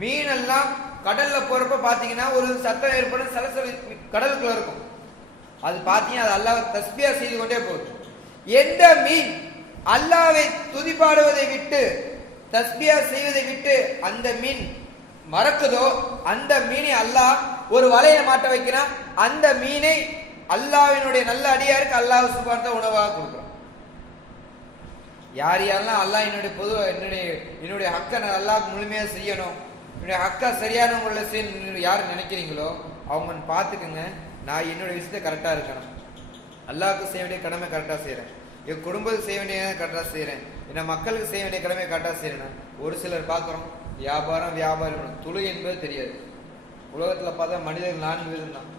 மீன் எல்லாம் கடல்ல போறப்ப பாத்தீங்கன்னா ஒரு சத்தம் ஏற்படும், சலசல கடலுக்குள்ள இருக்கும். அது பாத்தீங்கன்னா அது அல்லாஹ் தஸ்பியா செய்து கொண்டே போகுது. எந்த மீன் அல்லாஹ்வை துதிபாடுவதை விட்டு தஸ்பியா செய்வதை விட்டு அந்த மீன் மறக்குதோ, அந்த மீனை அல்லாஹ் ஒரு வலையை மாட்ட வைக்கிறான். அந்த மீனை அல்லாஹ்வினுடைய நல்ல அடியாருக்கு அல்லாஹ் சுப்ஹானஹு உணவாக கொடுக்குறான். யார் யாரெல்லாம் அல்லாஹ் என்னுடைய ஹக்கை நான் அல்லாஹ்க்கு முழுமையா செய்யணும், என்னுடைய ஹக்கா சரியான முறையில் செய்யணும் யார் நினைக்கிறீங்களோ அவங்க பார்த்துக்குங்க. நான் என்னுடைய விஷயத்தை கரெக்டா இருக்கணும், அல்லாஹ்க்கு செய்ய வேண்டிய கடமை கரெக்டா செய்யறேன், என் குடும்பத்துக்கு செய்ய வேண்டிய கரெக்டா செய்யறேன், என்ன மக்களுக்கு செய்ய வேண்டிய கடமை கரெக்டா செய்யறேன். ஒரு சிலர் பார்க்குறோம், வியாபாரம் துளை என்பது தெரியாது. உலகத்துல பார்த்தா மனிதர்கள் 4 விதம் தான்.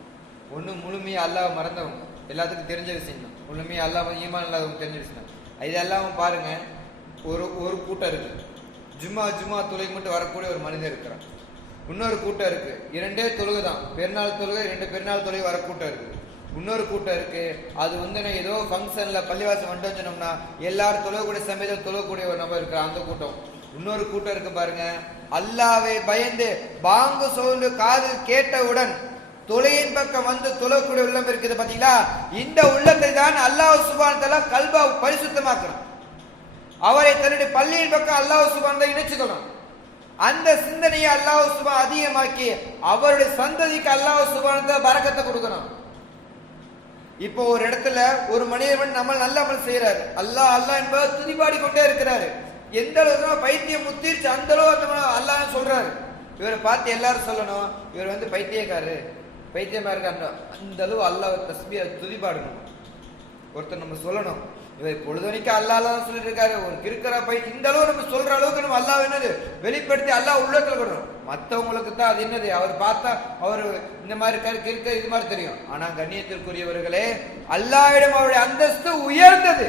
ஒண்ணு முழுமையா அல்லாஹ் மறந்தவங்க, எல்லாத்துக்கும் தெரிஞ்ச விஷயம் தான். முழுமையா அல்லாஹ் ஈமான் இல்லாதவங்க தெரிஞ்ச விஷயம் தான். இதெல்லாம் பாருங்க, ஒரு கூட்டம் இருக்கு, ஜும்மா தொழுகை மட்டும் வரக்கூடிய ஒரு மனிதர் இருக்கிறான். இன்னொரு கூட்டம் இருக்கு, 2 தொழுகை தான், பெருநாள் தொழுகை 2 பெருநாள் தொழுகை வர கூட்டம் இருக்கு. இன்னொரு கூட்டம் இருக்கு, அது ஏதோ ஃபங்க்ஷன்ல பள்ளிவாசம் வந்துட்டு சொன்னோம்னா எல்லாரும் தொழக்கூடிய சமயத்தில் தொழக்கூடிய ஒரு நபர் இருக்கிற அந்த கூட்டம். இன்னொரு கூட்டம் இருக்கு பாருங்க, அல்லாஹ்வை பயந்து பாங்கு சவுண்டு காது கேட்டவுடன் தொலையின் பக்கம் வந்து தொழக்கூடிய உள்ளம் இருக்குது பாத்தீங்களா. இந்த உள்ளத்தை தான் அல்லாஹ் சுப்ஹானஹு வ தஆலா கல்பா பரிசுத்தமாக்கணும். அவரை தன்னுடைய பள்ளியின் பக்கம் அல்லாஹ் சுப்ஹானஹு வ தஆலா இணைச்சுக்கணும். அந்த சிந்தனையை அல்லாஹ் சுப்ஹானஹு அதிகமாக்கி அவருடைய சந்ததிக்கு அல்லாஹ் சுப்ஹானஹு வ தஆலா பரக்கத்தை கொடுக்கணும். இப்போ ஒரு இடத்துல ஒரு மனிதன் நம்ம நல்ல அமல் செய்யறாரு, அல்லாஹ் அல்லாஹ் என்பதை துதிபாடி கொண்டே இருக்கிறாரு. எந்த அளவுக்கு பைத்தியம் முத்திருச்சு அந்த அளவு அல்லாஹ் சொல்றாரு. இவரை பார்த்து எல்லாரும் சொல்லணும், இவர் பைத்தியக்காரரு, பைத்தியமா இருக்காரு. அந்த அளவு அல்லாஹ் தஸ்பீஹ் துதிபாடணும். ஒருத்தர் நம்ம சொல்லணும், இவர் பொழுதுனைக்கு அல்லாஹ் அல்லாஹ் சொல்லிட்டு இருக்காரு, ஒரு கிறுக்கரா இந்த அளவு நம்ம சொல்ற அளவுக்கு நம்ம அல்லாஹ் என்னது வெளிப்படுத்தி அல்லாஹ் உள்ளத்துல கொடுக்கணும். மற்றவங்களுக்கு தான் அது என்னது, அவர் பார்த்தா அவர் இந்த மாதிரி கிறுக்க இது மாதிரி தெரியும். ஆனா கண்ணியத்திற்குரியவர்களே, அல்லாஹ்விடம் அவருடைய அந்தஸ்து உயர்ந்தது,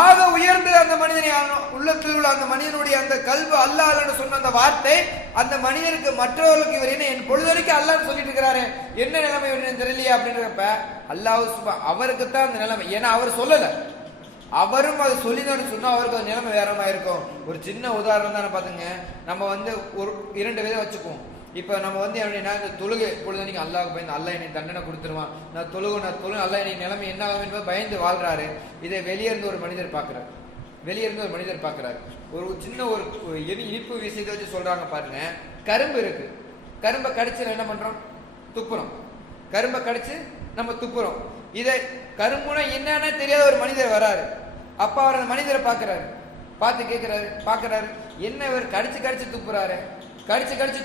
ஆக உயர்ந்தது. அந்த மனிதனை உள்ளத்தில் உள்ள அந்த மனிதனுடைய அந்த கல்வி அல்லாஹ் சொன்ன அந்த வார்த்தை அந்த மனிதனுக்கு மற்றவர்களுக்கு இவர் என்ன என் பொழுதுனைக்கு அல்லாஹ் சொல்லிட்டு இருக்கிறாரு, என்ன நிலைமை தெரியலையா அப்படின்றப்ப அல்லாஹ் அவருக்கு தான் அந்த நிலைமை. ஏன்னா அவர் சொல்லல, அவரும் அது சொல்லிதான் சொன்னா அவருக்கு அது நிலைமை வேறமா இருக்கும். ஒரு சின்ன உதாரணம் தானே பாத்துங்க. நம்ம ஒரு 2 விதம் வச்சுக்குவோம். இப்ப நம்ம எப்படின்னா, இந்த தொழுகை பொழுதுனைக்கு அல்லாஹ்வுக்கு பயந்து அல்லாஹ் என்னை தண்டனை கொடுத்துருவான், நான் தொழுகு அல்லாஹ் என்னை நிலைமை என்ன ஆகும் என்பது பயந்து வாழ்றாரு. இதை வெளியே இருந்து ஒரு மனிதர் பார்க்கிறார். ஒரு சின்ன ஒரு இனிப்பு விஷயத்தை வச்சு சொல்றாங்க பாருங்க. கரும்பு இருக்கு, கரும்பை கடிச்சு என்ன பண்றோம், துப்புறோம். கரும்பை கடிச்சு நம்ம துப்புறோம். இதை கரும்புனா என்னன்னு தெரியாத ஒரு மனிதர் வராரு. அப்ப அவர் அந்த மனிதரை பார்த்து கேட்கிறாரு, என்ன இவர் கடிச்சு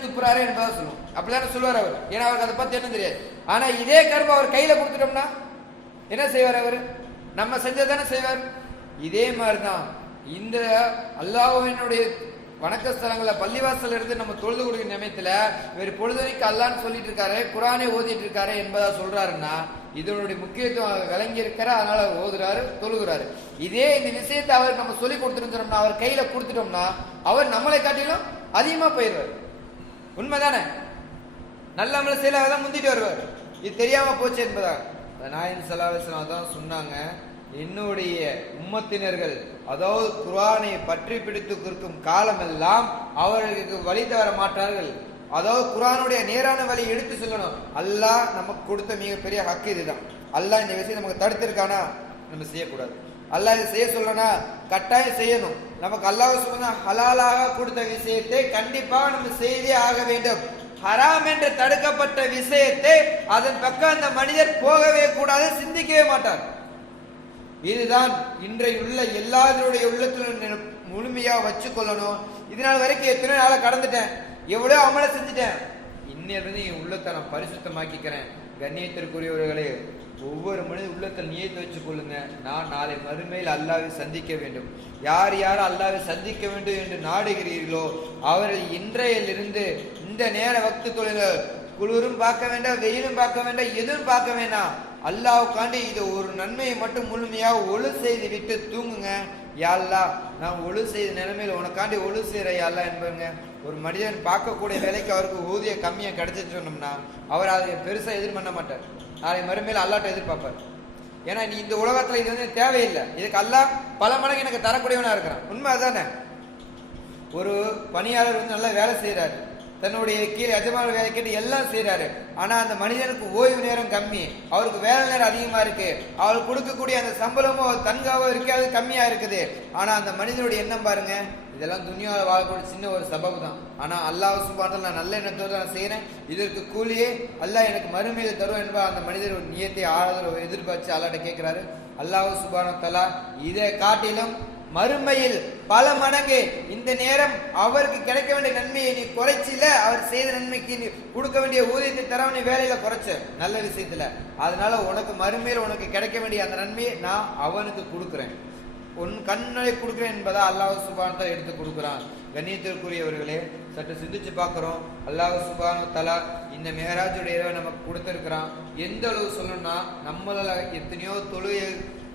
துப்புறாரு என்பதா சொல்லுவோம். அப்படிதானே சொல்லுவார் அவர், ஏன்னா அவருக்கு அதை பார்த்து என்ன தெரியாது. ஆனா இதே கரும்பு அவர் கையில கொடுத்துட்டோம்னா என்ன செய்வார், அவர் நம்ம செஞ்சதானே செய்வார். இதே மாதிரிதான் இந்த அல்லாஹ்வினுடைய வணக்க ஸ்தலங்கள பள்ளிவாசல் இருந்து நம்ம தொழுது கொடுக்கிற நியமத்துல வேறு பொழுதுனைக்கு அல்லான்னு சொல்லிட்டு இருக்காரு, குரானை ஓதிட்டு இருக்காரு என்பதா சொல்றாருன்னா இதனுடைய முக்கியத்துவம் விளங்கி இருக்கிற, அதனால ஓதுறாரு, தொழுகிறாரு. இதே இந்த விஷயத்தை அவர் நம்ம சொல்லி கொடுத்துருந்தோம்னா, அவர் கையில கொடுத்துட்டோம்னா அவர் நம்மளை காட்டிலும் அதிகமா போயிடுவார். உண்மைதானே? நல்ல அமல செய்யலாம் முந்திட்டு வருவார். இது தெரியாம போச்சு என்பதா நாயகம் ஸல்லல்லாஹு அலைஹி வஸல்லம் தான் சொன்னாங்க, என்னுடைய உம்மத்தினர்கள் அதாவது குர்ஆனை பற்றி பிடித்து இருக்கும் காலமெல்லாம் அவர்களுக்கு வழி தவற மாட்டார்கள். அதாவது குர்ஆனுடைய நேரான வழி எடுத்து சொல்லணும். அல்லாஹ் நமக்கு கொடுத்த மிகப்பெரிய ஹக்கு இதுதான். அல்லாஹ் இந்த விஷயம் நமக்கு தடுத்திருக்கானா நம்ம செய்யக்கூடாது. அல்லாஹ் இதை செய்ய சொல்லனா கட்டாயம் செய்யணும். நமக்கு அல்லாஹ் சுப்ஹானஹு ஹலாலாக கொடுத்த விஷயத்தை கண்டிப்பாக நம்ம செய்தே ஆக வேண்டும். ஹராம் என்று தடுக்கப்பட்ட விஷயத்தை அதன் பக்கம் அந்த மனிதர் போகவே கூடாது, சிந்திக்கவே மாட்டார். இதுதான் இன்றையுள்ள எல்லாருடைய உள்ளத்துல முழுமையா வச்சு கொள்ளணும். இதனால் வரைக்கும் எத்தனை நாளை கடந்துட்டேன், எவ்வளவு அமல செஞ்சுட்டேன், இன்னிலிருந்து என் உள்ளத்தை நான் பரிசுத்தமாக்கிக்கிறேன். கண்ணியத்திற்குரியவர்களே, ஒவ்வொரு மனித உள்ளத்தில் நியத்து வச்சு கொள்ளுங்க, நான் நாளை மறுமையில் அல்லாஹ்வை சந்திக்க வேண்டும். யார் யார் அல்லாஹ்வை சந்திக்க வேண்டும் என்று நாடுகிறீர்களோ அவர்கள் இன்றையிலிருந்து இந்த நேர வக்து தொழில்கள் குளிரும் பார்க்க வேண்டாம், வெயிலும் பார்க்க வேண்டாம், எதுவும் பார்க்க வேண்டாம், அல்லாஹ்வுக்காண்டி இது ஒரு நன்மையை மட்டும் முழுமையாக ஒழு செய்து விட்டு தூங்குங்க. யா அல்லாஹ், நான் ஒழு செய்த நிலைமையில் உனக்காண்டி ஒழு செய்கிற யா அல்லாஹ் என்பங்க. ஒரு மனிதன் பார்க்கக்கூடிய வேலைக்கு அவருக்கு ஊதிய கம்மியாக கிடைச்சிட்டு சொன்னோம்னா அவர் அதை பெருசாக எதிர் பண்ண மாட்டார். நாளை மறுமையில் அல்லாஹ்ட்ட எதிர்பார்ப்பார். ஏன்னா நீ இந்த உலகத்தில் இது தேவையில்லை, இதுக்கு அல்லாஹ் பல மடங்கு எனக்கு தரக்கூடியவனா இருக்கிறான். உண்மை அதானே? ஒரு பணியாளர் நல்லா வேலை செய்யறாரு, தன்னுடைய கீழே எஜமான வேலை கேட்டு எல்லாம் செய்யறாரு. ஆனா அந்த மனிதனுக்கு ஓய்வு நேரம் கம்மி, அவருக்கு வேலை நேரம் அதிகமா இருக்கு, அவருக்கு கொடுக்கக்கூடிய அந்த சம்பளமும் அவர் தன்காவோ இருக்கு, அது கம்மியா இருக்குது. ஆனா அந்த மனிதனுடைய எண்ணம் பாருங்க, இதெல்லாம் துனியாவில் வாழக்கூடிய சின்ன ஒரு சபபு தான். ஆனா அல்லாஹ் சுப்ஹானஹு நான் நல்ல எண்ணத்தோடு நான் செய்யறேன், இதற்கு கூலியே அல்லாஹ் எனக்கு மறுமையில் தருவோம் என்ப அந்த மனிதர் ஒரு நியத்தை ஆறுதல் எதிர்பார்த்து அல்லாஹ்ட்ட கேட்கிறாரு. அல்லாஹ் சுப்ஹானஹு தஆலா இதை காட்டிலும் மறுமையில் பல மடங்கு இந்த நேரம் அவருக்கு கிடைக்க வேண்டிய நன்மையை நீ குறைச்சில, அவர் செய்த நன்மைக்கு நீ கொடுக்க வேண்டிய ஊதியத்தை தரவனை வேலையில குறைச்ச நல்ல விஷயத்துல, அதனால உனக்கு மறுமையில் உனக்கு கிடைக்க வேண்டிய அந்த நன்மையை நான் அவனுக்கு கொடுக்குறேன், உன் கண்ணை கொடுக்குறேன் என்பதா அல்லாஹ் சுப்ஹானஹு தஆலா எடுத்து கொடுக்குறான். கண்ணியத்திற்குரியவர்களே, சற்று சிந்திச்சு பார்க்கிறோம். அல்லாஹ் சுப்ஹானஹு தஆலா இந்த மேராஜுடைய இரவை நமக்கு கொடுத்திருக்கிறான். எந்த அளவு சொல்லணும்னா, நம்மளால எத்தனையோ தொழுகை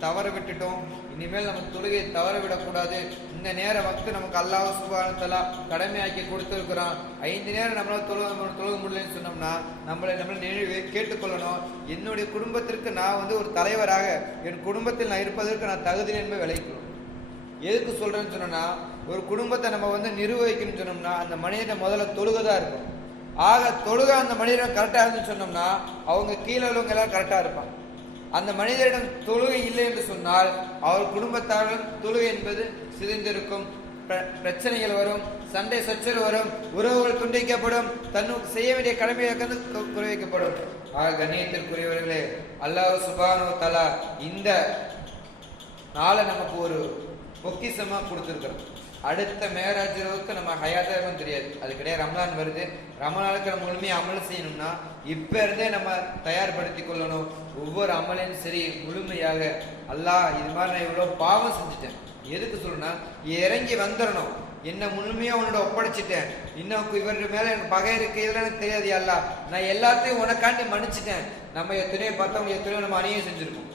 தவற விட்டுட்டோம். இனிமேல் நம்ம தொழுகையை தவற விடக்கூடாது. இந்த நேர வக்து நமக்கு அல்லாஹ் சுப்ஹானஹு வ தஆலா கடமையாக்கி கொடுத்துருக்குறான். 5 நேரம் நம்மளால தொழுக முடியலன்னு சொன்னோம்னா நம்மளை நினைவு கேட்டுக்கொள்ளணும். என்னுடைய குடும்பத்திற்கு நான் ஒரு தலைவராக என் குடும்பத்தில் நான் இருப்பதற்கு நான் தகுதி என்பதை விளைவிக்கணும். எதுக்கு சொல்றேன்னு சொன்னோம்னா, ஒரு குடும்பத்தை நம்ம நிர்வகிக்கணும்னு சொன்னோம்னா அந்த மனிதன் முதல்ல தொழுகதான் இருக்கும். ஆக தொழுக அந்த மனிதன் கரெக்டா இருந்து சொன்னோம்னா அவங்க கீழே உள்ளவங்க எல்லாம் கரெக்டா இருப்பாங்க. அந்த மனிதரிடம் தொழுகை இல்லை என்று சொன்னால் அவர் குடும்பத்தாரிடம் தொழுகை என்பது சிதைந்திருக்கும். பிரச்சனைகள் வரும், சண்டை சச்சரவு வரும், உறவுகள் துண்டிக்கப்படும், தன்னுக்கு செய்ய வேண்டிய கடமையாக குறைவைக்கப்படும். ஆக கண்ணியத்திற்குரியவர்களே, அல்லாஹ் சுப்ஹானஹு வ தஆலா இந்த நாளை நமக்கு ஒரு பொக்கிஷமா கொடுத்துருக்கிறோம். அடுத்த மேராஜ் இரவுக்கு நம்ம ஹயாத்தாகவும் தெரியாது. அது கிடையாது. ரமலான் வருது. ரமலானுக்கு நம்ம முழுமையாக அமல் செய்யணும்னா இப்ப இருந்தே நம்ம தயார்படுத்தி கொள்ளணும். ஒவ்வொரு அமலையும் சரி முழுமையாக அல்லாஹ் இது மாதிரி நான் இவ்வளவு பாவம் செஞ்சுட்டேன், எதுக்கு சொல்லணும்னா இறங்கி வந்துடணும். என்ன முழுமையா உன்னோட ஒப்படைச்சிட்டேன், இன்னும் இவரு மேல எனக்கு பகை இருக்கு, இதெல்லாம் எனக்கு தெரியாது. அல்லாஹ் நான் எல்லாத்தையும் உனக்காண்டி மன்னிச்சிட்டேன். நம்ம எத்தனையோ பார்த்தவங்க எத்தனையோ நம்ம அநியாயம் செஞ்சிருக்கோம்.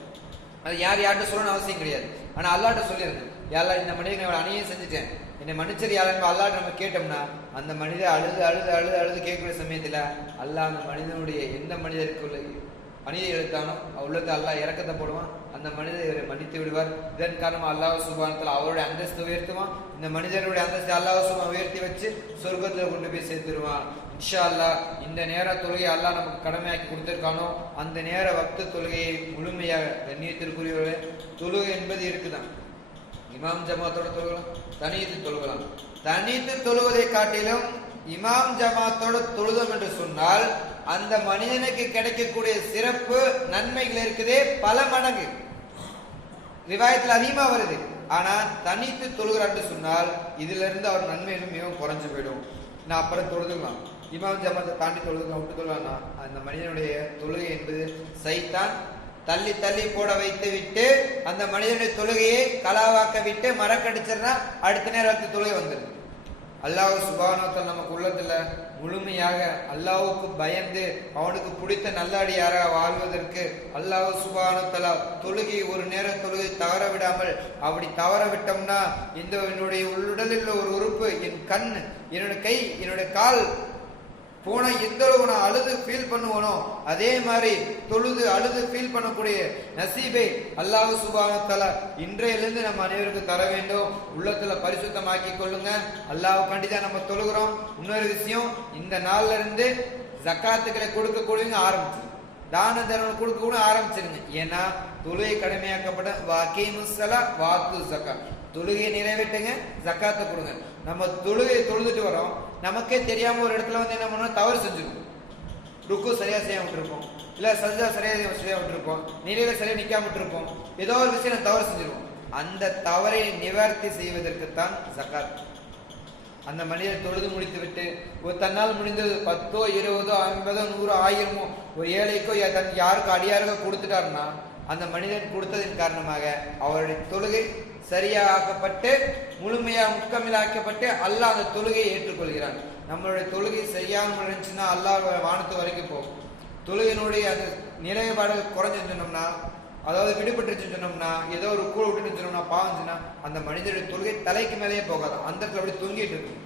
அது யார்கிட்ட சொல்லணும்னு அவசியம் கிடையாது. ஆனா அல்லாட்ட சொல்லியிருந்தேன், யாரெல்லாம் இந்த மனிதன் அநியாயம் செஞ்சுட்டேன், என்னை மன்னிச்சது யாரும் அல்லாட்ட நம்ம கேட்டோம்னா அந்த மனிதன் அழுது அழுது அழுது அழுது கேட்கக்கூடிய சமயத்துல அல்லாஹ் அந்த மனிதனுடைய எந்த மனிதருக்கு மனிதன் எடுத்தானோ உள்ளத்தை அல்லாஹ் இறக்கத்தை போடுவான். அந்த மனிதரை இவரை மன்னித்து விடுவார். இதன் காரணமா அல்லாஹ் சுப்ஹானஹு வ தஆலா அவருடைய அந்தஸ்து உயர்த்துவான். இந்த மனிதனுடைய அந்தஸ்து அல்லாஹ் சுப்ஹானஹு உயர்த்தி வச்சு சொர்க்கத்துல கொண்டு போய் சேர்த்துருவான். இன்ஷா அல்லாஹ் இந்த நேர தொழுகையை அல்லாஹ் நமக்கு கடமையாக்கி கொடுத்திருக்கானோ அந்த நேர வக்து தொழுகையை முழுமையாக கண்ணியத்திற்குரியவர்களே, தொழுகை என்பது இருக்குதான். இமாம் ஜமாத்தோட தொழுகலாம், தனித்து தொழுகலாம். தனித்து தொழுவதை காட்டிலும் இமாம் ஜமாத்தோட தொழுதம் என்று சொன்னால் அந்த மனிதனுக்கு கிடைக்கக்கூடிய சிறப்பு நன்மைகள் இருக்குதே பல மடங்கு, ரிவாயத்தில் அதிகமா வருது. ஆனா தனித்து தொழுகிறான்னு சொன்னால் இதுல இருந்து அவர் நன்மையிலும் மிகவும் குறைஞ்சு போயிடும். நான் அப்புறம் தொழுதுக்கலாம், இமாம் ஜமாத்தை தாண்டி தொழுதுக்கலாம், விட்டு தொழுவானா அந்த மனிதனுடைய தொழுகை என்பது சைத்தான் தள்ளி தள்ளி போட வைத்து விட்டு அந்த மனிதனுடைய தொழுகையை கலாவாக்க விட்டு மறக்கடிச்சிருந்தா அடுத்த நேரத்துக்கு தொழுகை வந்துடும். அல்லாஹ் சுப்ஹானஹு வ தஆலா நமக்கு உள்ளத்துல முழுமையாக அல்லாஹ்வுக்கு பயந்து அவனுக்கு பிடித்த நல்லடியாராக வாழ்வதற்கு அல்லாஹ் சுப்ஹானஹு வ தஆலா தொழுகை ஒரு நேர தொழுகை தவற விடாமல், அப்படி தவற விட்டோம்னா இந்த என்னுடைய உள்ளுடலில் ஒரு உறுப்பு, என் கண், என்னுடைய கை, என்னுடைய கால் போன எந்த அளவு நான் அழுது ஃபீல் பண்ணுவனோ அதே மாதிரி தொழுது அழுது ஃபீல் பண்ணக்கூடிய நசீபை அல்லாஹ் சுப்ஹானஹு வ தஆலா இன்றையிலிருந்து நம்ம அனைவருக்கும் தர வேண்டும். உள்ளத்துல பரிசுத்தமாக்கி கொள்ளுங்க. அல்லாஹ்வுக்காண்டி தான் நம்ம தொழுகிறோம். இன்னொரு விஷயம், இந்த நாள்ல இருந்து ஜக்காத்துக்களை கொடுக்கக்கூடிய ஆரம்பிச்சிருங்க, தான தர்மம் கொடுக்க கூட ஆரம்பிச்சிருங்க. ஏன்னா தொழுகை கடமையாக்கப்பட்ட வாக்கீமுஸ்ஸலா வாத்து ஜக்காத், தொழுகையை நிறைவேற்றுங்க, ஜக்காத்தை கொடுங்க. நம்ம தொழுகையை தொழுதுட்டு வரோம், நமக்கே தெரியாம ஒரு இடத்துல என்ன பண்ணோம், தவறு செஞ்சிருக்கோம். ருக்கு சரியா செய்ய விட்டுருப்போம், இல்ல சஜ்ஜா சரியா விட்டுருப்போம், நிலையில சரியா நிக்காம விட்டுருப்போம், ஏதோ ஒரு விஷயம் தவறு செஞ்சிருவோம். அந்த தவறை நிவர்த்தி செய்வதற்குத்தான் ஜக்காத். அந்த மனிதர் தொழுது முடித்து விட்டு ஒரு தன்னால் முடிந்தது 10, 20, 50, 100, 1000 ஒரு ஏழைக்கோ யாருக்கோ அடியாருக்கோ கொடுத்துட்டாருன்னா அந்த மனிதன் கொடுத்ததின் காரணமாக அவருடைய தொழுகை சரியாக்கப்பட்டு முழுமையாக முக்கமிலாக்கப்பட்டு அல்லாஹ் அந்த தொழுகையை ஏற்றுக்கொள்கிறான். நம்மளுடைய தொழுகை சரியாக இருந்துச்சுன்னா அல்லாஹ் வானத்து வரைக்கும் போகும். தொழுகையினுடைய அந்த நிலைப்பாடுகள் குறைஞ்சு சொன்னோம்னா, அதாவது விடுபட்டு சொன்னோம்னா, ஏதோ ஒரு கூழ் விட்டுட்டு சொன்னோம்னா, பாவம் அந்த மனிதனுடைய தொழுகை தலைக்கு மேலேயே போகாது, அந்த இடத்துல அப்படி தொங்கிட்டு இருக்கும்.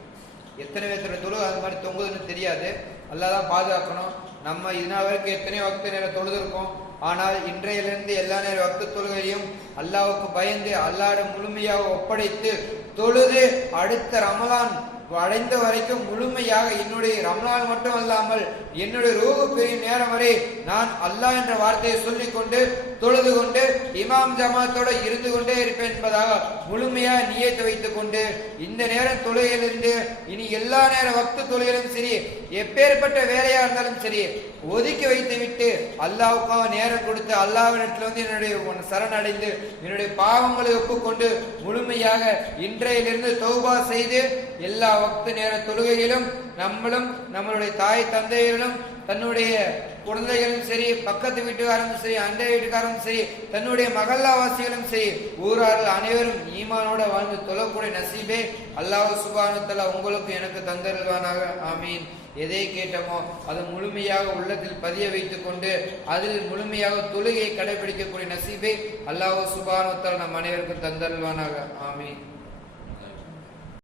எத்தனை பேர்த்தோட தொழுகை அது மாதிரி தொங்குதுன்னு தெரியாது. அல்லாஹ் தான் பாதுகாக்கணும். நம்ம இதனால் வரைக்கும் எத்தனையோ வக்து நேரம் தொழுது இருக்கோம். ஆனால் இன்றையிலிருந்து எல்லா நேர வக்து தொழுகையும் அல்லாஹ்வுக்கு பயந்து அல்லாஹ்விடம் முழுமையாக ஒப்படைத்து தொழுது அடுத்த ரமலான் அடைந்த வரைக்கும் முழுமையாக என்னுடைய ரமலான் மட்டும் அல்லாமல் என்னுடைய ரூஹு பிரியும் நேரம் வரை நான் அல்லாஹ் என்ற வார்த்தையை சொல்லிக் கொண்டு தொழுது கொண்டு இமாம் ஜமாத்தோட இருந்து கொண்டே இருப்பேன் என்பதாக முழுமையாக நியத்து வைத்துக் கொண்டு இந்த நேரம் தொழுகையிலிருந்து இனி எல்லா நேர வக்து தொழுகையிலும் சரி, எப்பேற்பட்ட வேலையா இருந்தாலும் சரி ஒதுக்கி வைத்து விட்டு அல்லாஹ்வுக்காக நேரம் கொடுத்து அல்லாஹ்விடத்தில் என்னுடைய சரணடைந்து என்னுடைய பாவங்களை ஒப்புக்கொண்டு முழுமையாக இன்றையிலிருந்து தௌபா செய்து எல்லா வக்து நேர தொழுகையிலும் நம்மளும் நம்மளுடைய தாய் தந்தையிலும் தன்னுடைய குழந்தைகளும் சரி, பக்கத்து வீட்டுக்காரரும் சரி, அண்டை வீட்டுக்காரரும் சரி, தன்னுடைய மகல்லாவாசிகளும் சரி, ஊரார்கள் அனைவரும் ஈமானோட வாழ்ந்து தொழக்கூடிய நசீபே அல்லாஹ் சுப்ஹானஹு வ தஆலா உங்களுக்கு எனக்கு தந்தருள்வானாக. ஆமீன். எதை கேட்டோமோ அது முழுமையாக உள்ளத்தில் பதிய வைத்துக் கொண்டு அதில் முழுமையாக தொழுகையை கடைபிடிக்கக்கூடிய நசீபை அல்லாஹ் சுப்ஹானஹு வ தஆலா நம் அனைவருக்கும் தந்தருள்வானாக. ஆமீன்.